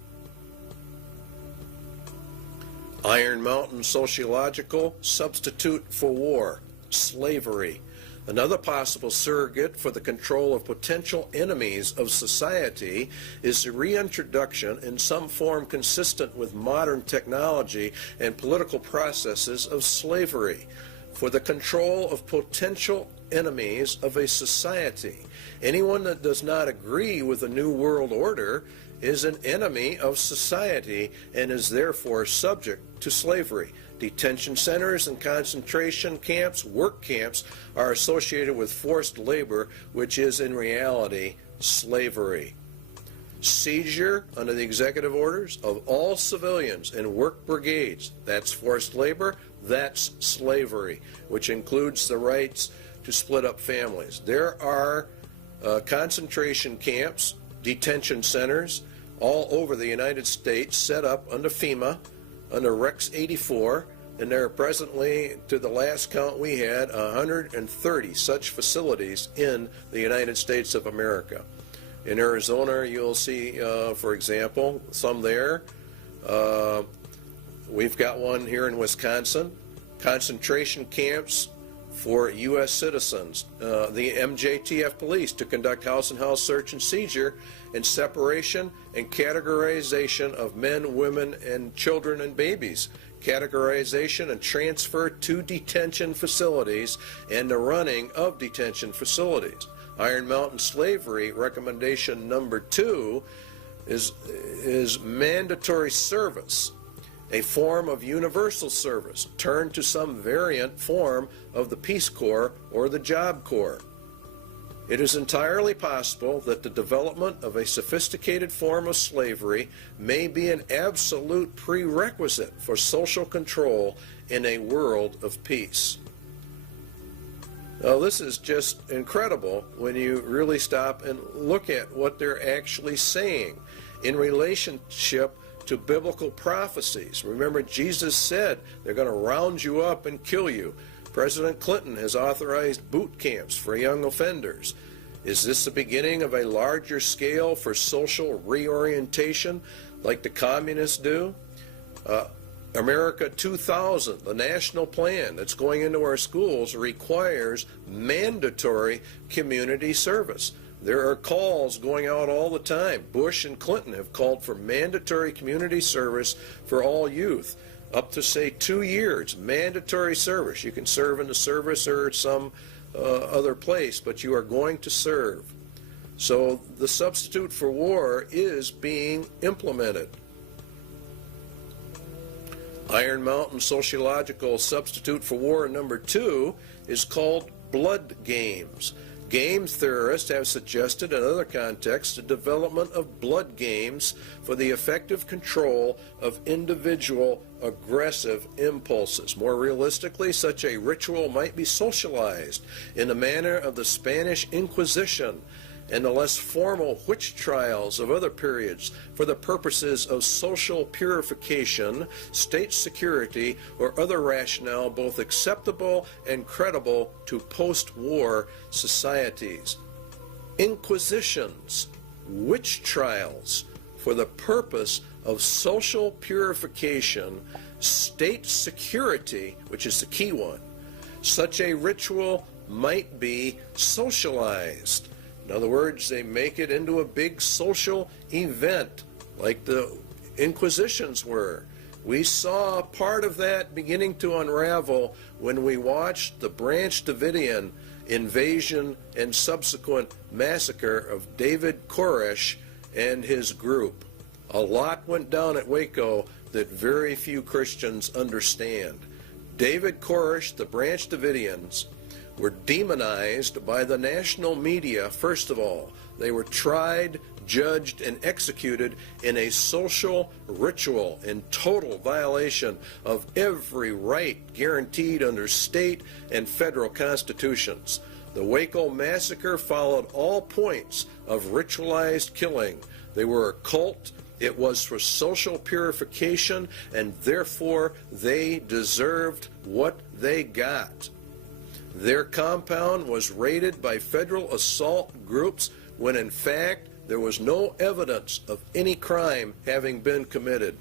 Iron Mountain Sociological Substitute for War, Slavery. Another possible surrogate for the control of potential enemies of society is the reintroduction in some form consistent with modern technology and political processes of slavery for the control of potential enemies of a society. Anyone that does not agree with the New World Order is an enemy of society and is therefore subject to slavery. Detention centers and concentration camps, work camps, are associated with forced labor, which is in reality slavery. Seizure under the executive orders of all civilians in work brigades, that's forced labor, that's slavery, which includes the rights to split up families. There are concentration camps, detention centers all over the United States set up under FEMA, under Rex 84, and there are presently, to the last count we had, 130 such facilities in the United States of America. In Arizona, you'll see, for example, some there. We've got one here in Wisconsin. Concentration camps for U.S. citizens, the MJTF police to conduct house-and-house search and seizure and separation and categorization of men, women, and children and babies, categorization and transfer to detention facilities and the running of detention facilities. Iron Mountain Slavery recommendation number 2 is mandatory service, a form of universal service, turned to some variant form of the Peace Corps or the Job Corps. It is entirely possible that the development of a sophisticated form of slavery may be an absolute prerequisite for social control in a world of peace. Now, this is just incredible when you really stop and look at what they're actually saying in relationship to biblical prophecies. Remember, Jesus said they're going to round you up and kill you. President Clinton has authorized boot camps for young offenders. Is this the beginning of a larger scale for social reorientation like the communists do? America 2000, the national plan that's going into our schools, requires mandatory community service. There are calls going out all the time. Bush and Clinton have called for mandatory community service for all youth, up to, say, 2 years, mandatory service. You can serve in the service or some other place, but you are going to serve. So the substitute for war is being implemented. Iron Mountain Sociological Substitute for War number 2 is called blood games. Games theorists have suggested in other contexts the development of blood games for the effective control of individual aggressive impulses. More realistically, such a ritual might be socialized in the manner of the Spanish Inquisition and the less formal witch trials of other periods for the purposes of social purification, state security, or other rationale both acceptable and credible to post-war societies. Inquisitions, witch trials for the purpose of social purification, state security, which is the key one. Such a ritual might be socialized. In other words, they make it into a big social event like the Inquisitions were. We saw part of that beginning to unravel when we watched the Branch Davidian invasion and subsequent massacre of David Koresh and his group. A lot went down at Waco that very few Christians understand. David Koresh, the Branch Davidians, were demonized by the national media, first of all, They were tried, judged, and executed in a social ritual in total violation of every right guaranteed under state and federal constitutions. The Waco massacre followed all points of ritualized killing. They were a cult. It was for social purification, and therefore they deserved what they got. Their compound was raided by federal assault groups when in fact there was no evidence of any crime having been committed.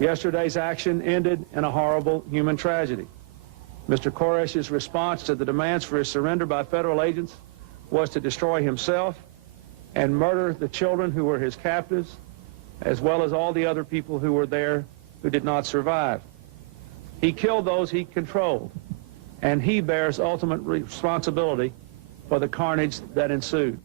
Yesterday's action ended in a horrible human tragedy. Mr. Koresh's response to the demands for his surrender by federal agents was to destroy himself and murder the children who were his captives, as well as all the other people who were there who did not survive. He killed those he controlled, and he bears ultimate responsibility for the carnage that ensued.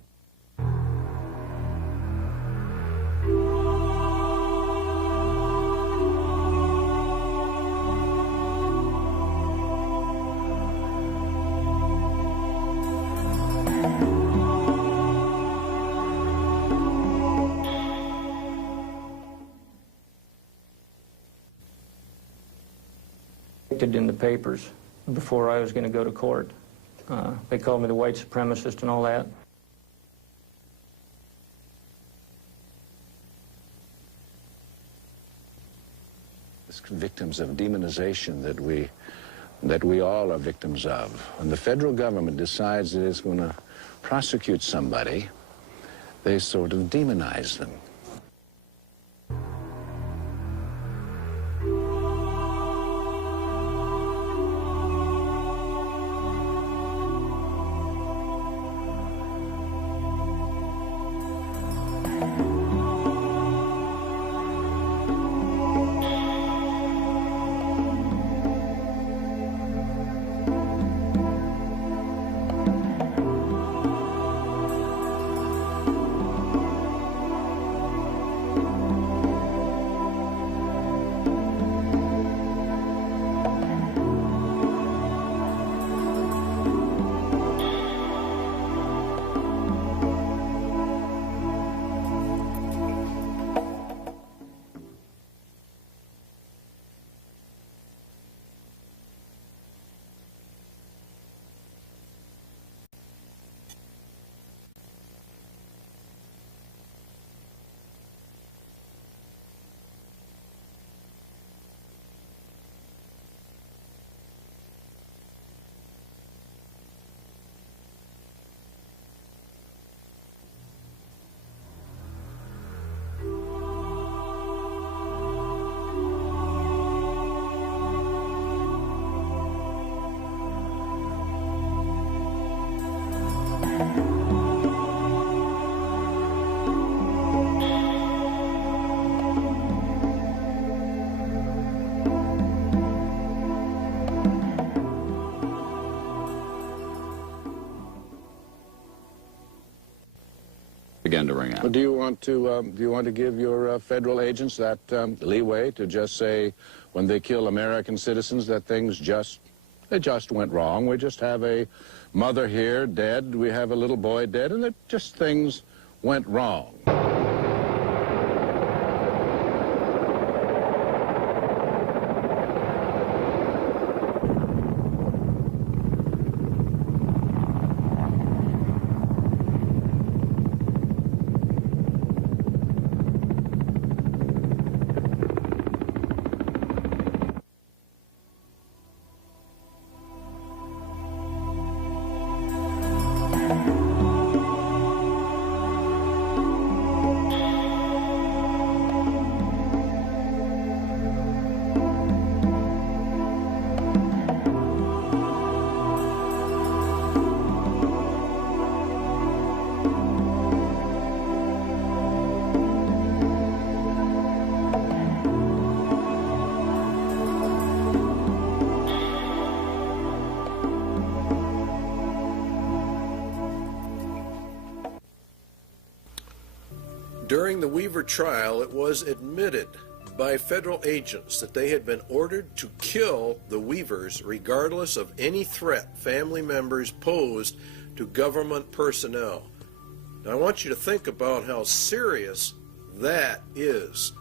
In the papers before I was going to go to court. They called me the white supremacist and all that. Victims of demonization that we all are victims of. When the federal government decides that it's going to prosecute somebody, they sort of demonize them. Began to ring out. Well, do you want to give your federal agents that leeway to just say when they kill American citizens that things just went wrong? We just have a mother here dead, we have a little boy dead, and that just things went wrong. During the Weaver trial, it was admitted by federal agents that they had been ordered to kill the Weavers regardless of any threat family members posed to government personnel. Now, I want you to think about how serious that is.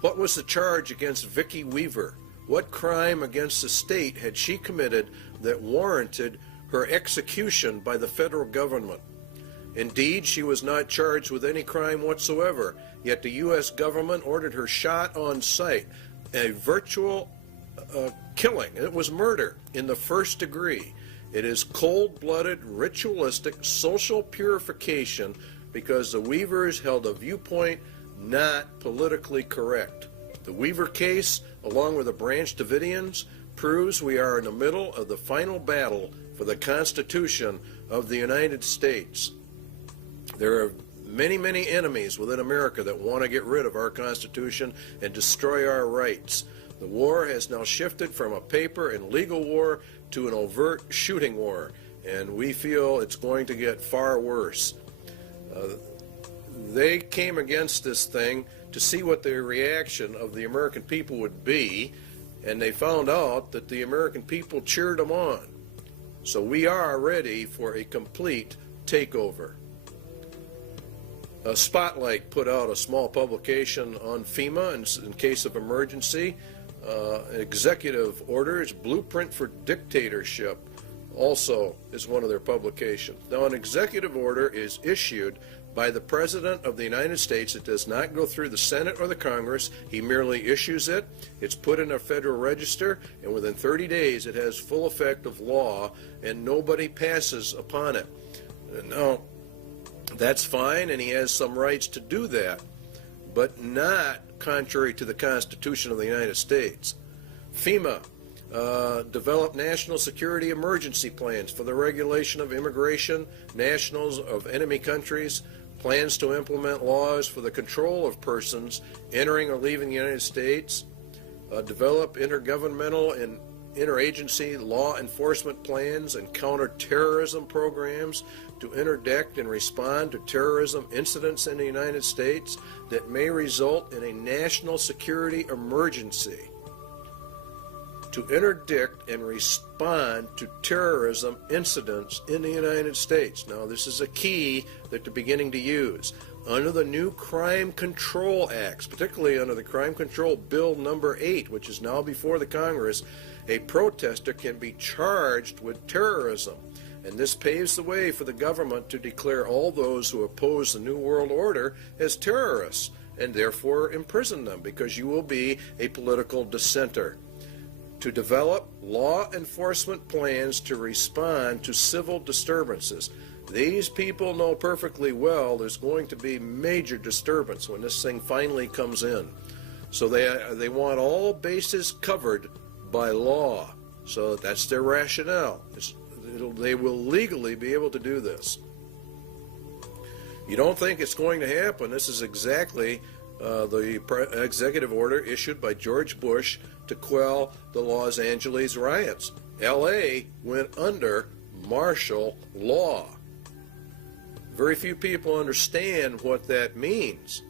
What was the charge against Vicki Weaver? What crime against the state had she committed that warranted her execution by the federal government? Indeed, she was not charged with any crime whatsoever, yet the U.S. government ordered her shot on sight, a virtual killing. It was murder in the first degree. It is cold-blooded, ritualistic, social purification because the Weavers held a viewpoint not politically correct. The Weaver case, along with the Branch Davidians, proves we are in the middle of the final battle for the Constitution of the United States. There are many, many enemies within America that want to get rid of our Constitution and destroy our rights. The war has now shifted from a paper and legal war to an overt shooting war, and we feel it's going to get far worse. They came against this thing to see what the reaction of the American people would be, and they found out that the American people cheered them on. So we are ready for a complete takeover. Spotlight put out a small publication on FEMA in case of emergency. Executive orders, Blueprint for Dictatorship, also is one of their publications. Now, an executive order is issued by the President of the United States. It does not go through the Senate or the Congress. He merely issues it. It's put in a federal register, and within 30 days it has full effect of law, and nobody passes upon it. Now, that's fine, and he has some rights to do that, but not contrary to the Constitution of the United States. FEMA developed national security emergency plans for the regulation of immigration, nationals of enemy countries, plans to implement laws for the control of persons entering or leaving the United States, develop intergovernmental and interagency law enforcement plans and counterterrorism programs to interdict and respond to terrorism incidents in the United States that may result in a national security emergency. To interdict and respond to terrorism incidents in the United States. Now, this is a key that they're beginning to use. Under the new Crime Control Acts, particularly under the Crime Control Bill number 8, which is now before the Congress, a protester can be charged with terrorism. And this paves the way for the government to declare all those who oppose the New World Order as terrorists, and therefore imprison them, because you will be a political dissenter. To develop law enforcement plans to respond to civil disturbances. These people know perfectly well there's going to be major disturbance when this thing finally comes in. So they want all bases covered by law. So that's their rationale. They will legally be able to do this. You don't think it's going to happen. This is exactly the executive order issued by George Bush to quell the Los Angeles riots. L.A. went under martial law. Very few people understand what that means,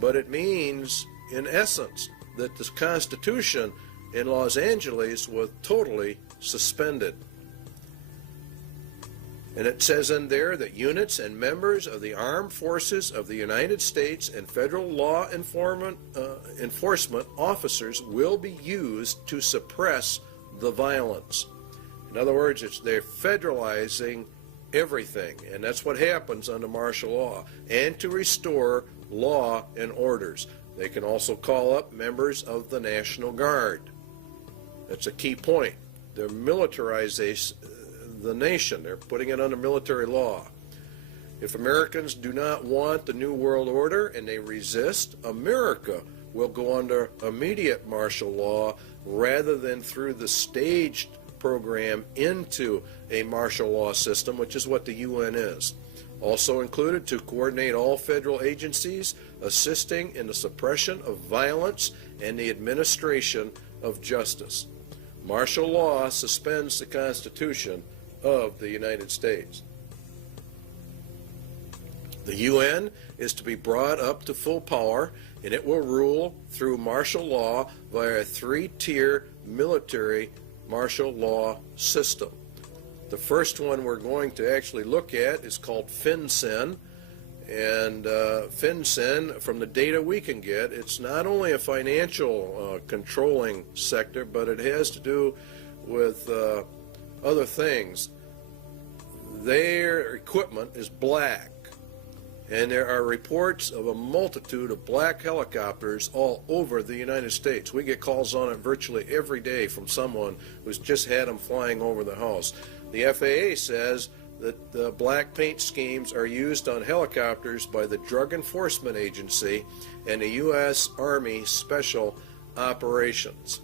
but it means, in essence, that the Constitution in Los Angeles was totally suspended. And it says in there that units and members of the armed forces of the United States and federal law enforcement officers will be used to suppress the violence. In other words, they're federalizing everything, and that's what happens under martial law, and to restore law and orders. They can also call up members of the National Guard. That's a key point. They're militarizing the nation. They're putting it under military law. If Americans do not want the New World Order and they resist, America will go under immediate martial law rather than through the staged program into a martial law system, which is what the UN is. Also included to coordinate all federal agencies assisting in the suppression of violence and the administration of justice. Martial law suspends the Constitution of the United States. The UN is to be brought up to full power, and it will rule through martial law via a three-tier military martial law system. The first one we're going to actually look at is called FinCEN, and FinCEN, from the data we can get, it's not only a financial controlling sector, but it has to do with other things. Their equipment is black, and there are reports of a multitude of black helicopters all over the United States. We get calls on it virtually every day from someone who's just had them flying over the house. The FAA says that the black paint schemes are used on helicopters by the Drug Enforcement Agency and the U.S. Army Special Operations.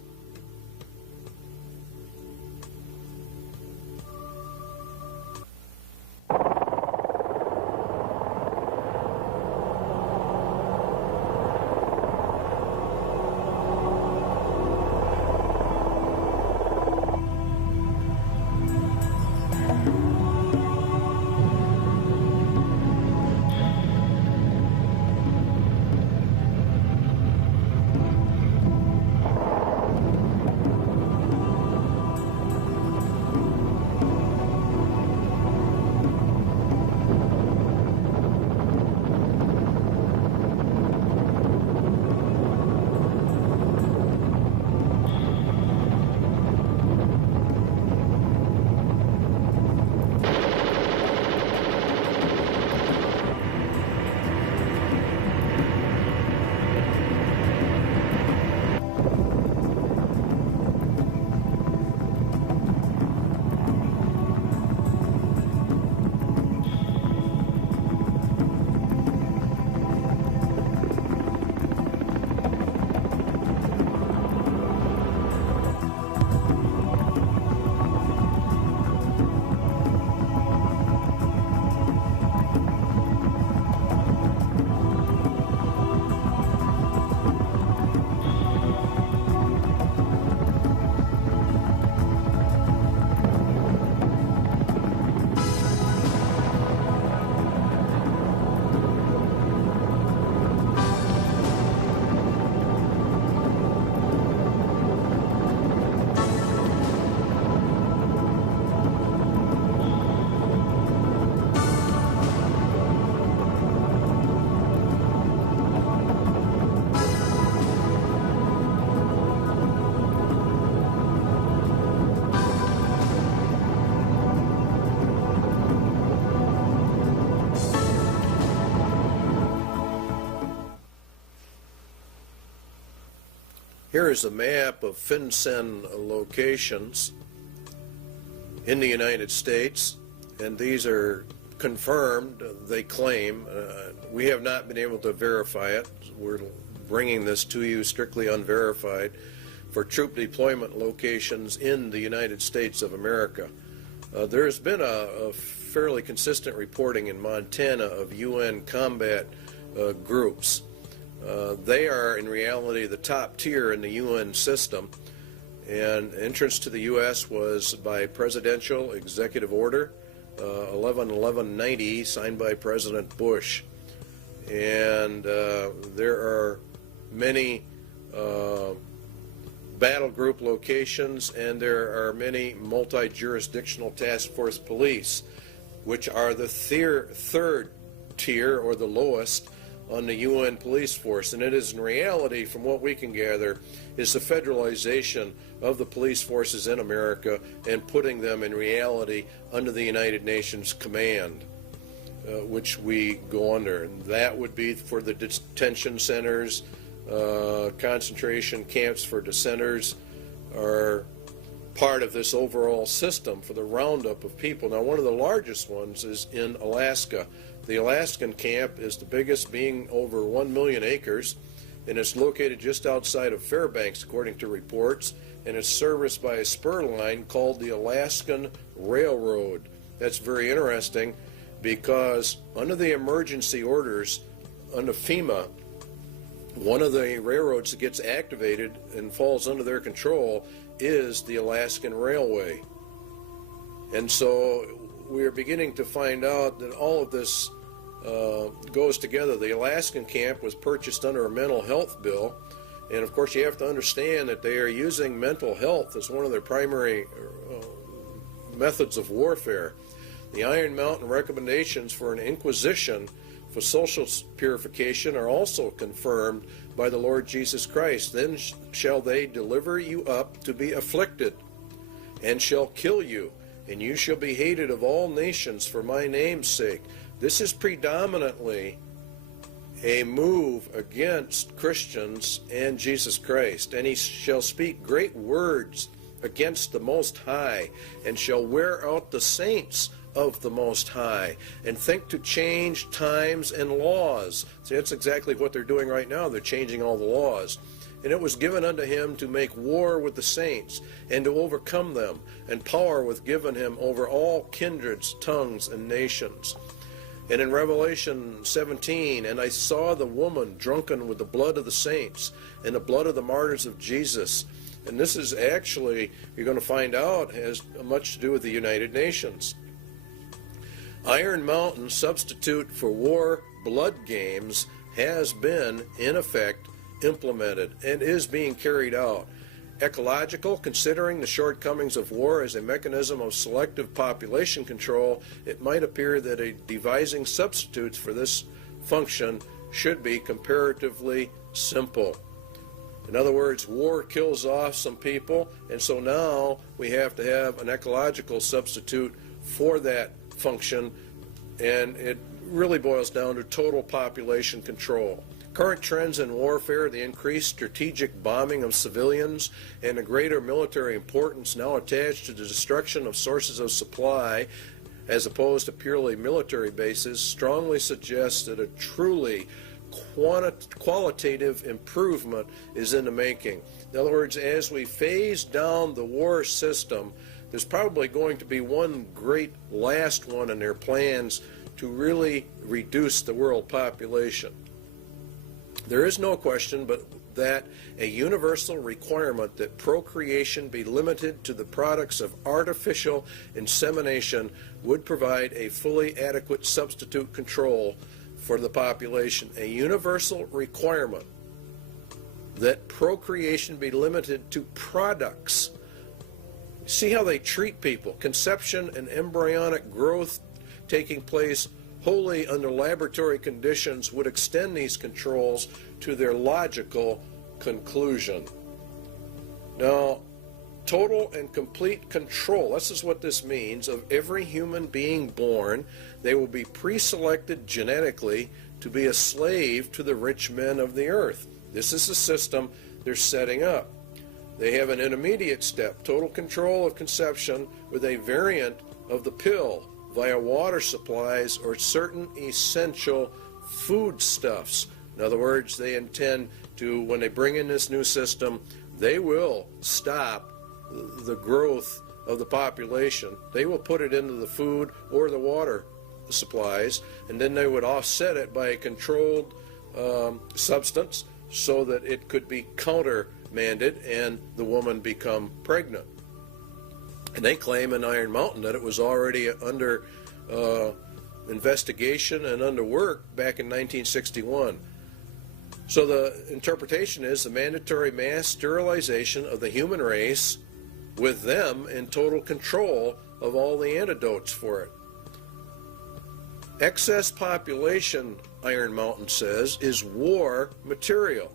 Here is a map of FinCEN locations in the United States, and these are confirmed, they claim. We have not been able to verify it. We're bringing this to you strictly unverified for troop deployment locations in the United States of America. There's been a fairly consistent reporting in Montana of UN combat groups. They are, in reality, the top tier in the UN system, and entrance to the U.S. was by presidential executive order 11-1190, signed by President Bush. And there are many battle group locations, and there are many multi-jurisdictional task force police, which are the third tier, or the lowest, on the UN police force. And it is, in reality, from what we can gather, is the federalization of the police forces in America and putting them, in reality, under the United Nations command, which we go under. And that would be for the detention centers, concentration camps for dissenters are part of this overall system for the roundup of people. Now, one of the largest ones is in Alaska. The Alaskan camp is the biggest, being over 1 million acres, and it's located just outside of Fairbanks, according to reports, and it's serviced by a spur line called the Alaskan Railroad. That's very interesting because under the emergency orders under FEMA, one of the railroads that gets activated and falls under their control is the Alaskan Railway. And so we are beginning to find out that all of this goes together. The Alaskan camp was purchased under a mental health bill, and of course you have to understand that they are using mental health as one of their primary methods of warfare. The Iron Mountain recommendations for an inquisition for social purification are also confirmed by the Lord Jesus Christ. Then shall they deliver you up to be afflicted, and shall kill you, and you shall be hated of all nations for my name's sake. This is predominantly a move against Christians and Jesus Christ. And he shall speak great words against the Most High, and shall wear out the saints of the Most High, and think to change times and laws. See, that's exactly what they're doing right now. They're changing all the laws. And it was given unto him to make war with the saints, and to overcome them, and power was given him over all kindreds, tongues, and nations. And in Revelation 17, and I saw the woman drunken with the blood of the saints, and the blood of the martyrs of Jesus. And this is actually, you're going to find out, has much to do with the United Nations. Iron Mountain, substitute for war blood games, has been, in effect, implemented and is being carried out. Ecological, considering the shortcomings of war as a mechanism of selective population control, it might appear that devising substitutes for this function should be comparatively simple. In other words, war kills off some people, and so now we have to have an ecological substitute for that function, and it really boils down to total population control. Current trends in warfare, the increased strategic bombing of civilians, and the greater military importance now attached to the destruction of sources of supply as opposed to purely military bases, strongly suggests that a truly qualitative improvement is in the making. In other words, as we phase down the war system, there's probably going to be one great last one in their plans to really reduce the world population. There is no question but that a universal requirement that procreation be limited to the products of artificial insemination would provide a fully adequate substitute control for the population. A universal requirement that procreation be limited to products. See how they treat people. Conception and embryonic growth taking place wholly under laboratory conditions would extend these controls to their logical conclusion. Now, total and complete control, this is what this means, of every human being born. They will be pre-selected genetically to be a slave to the rich men of the earth. This is the system they're setting up. They have an intermediate step, total control of conception with a variant of the pill via water supplies or certain essential foodstuffs. In other words, they intend to, when they bring in this new system, they will stop the growth of the population, they will put it into the food or the water supplies, and then they would offset it by a controlled substance so that it could be countermanded and the woman become pregnant. And they claim in Iron Mountain that it was already under investigation and under work back in 1961. So the interpretation is the mandatory mass sterilization of the human race with them in total control of all the antidotes for it. Excess population, Iron Mountain says, is war material.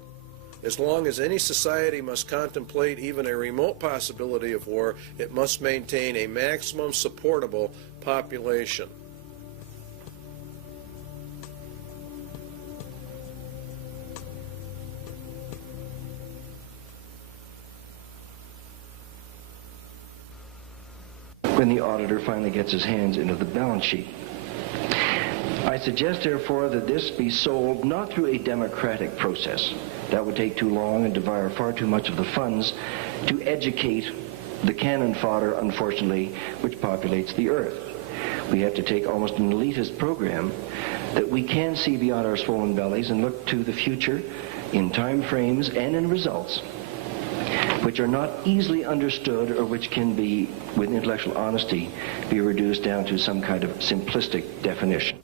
As long as any society must contemplate even a remote possibility of war, it must maintain a maximum supportable population. When the auditor finally gets his hands into the balance sheet. I suggest, therefore, that this be sold not through a democratic process. That would take too long and devour far too much of the funds to educate the cannon fodder, unfortunately, which populates the earth. We have to take almost an elitist program that we can see beyond our swollen bellies and look to the future in time frames and in results which are not easily understood or which can be, with intellectual honesty, be reduced down to some kind of simplistic definition.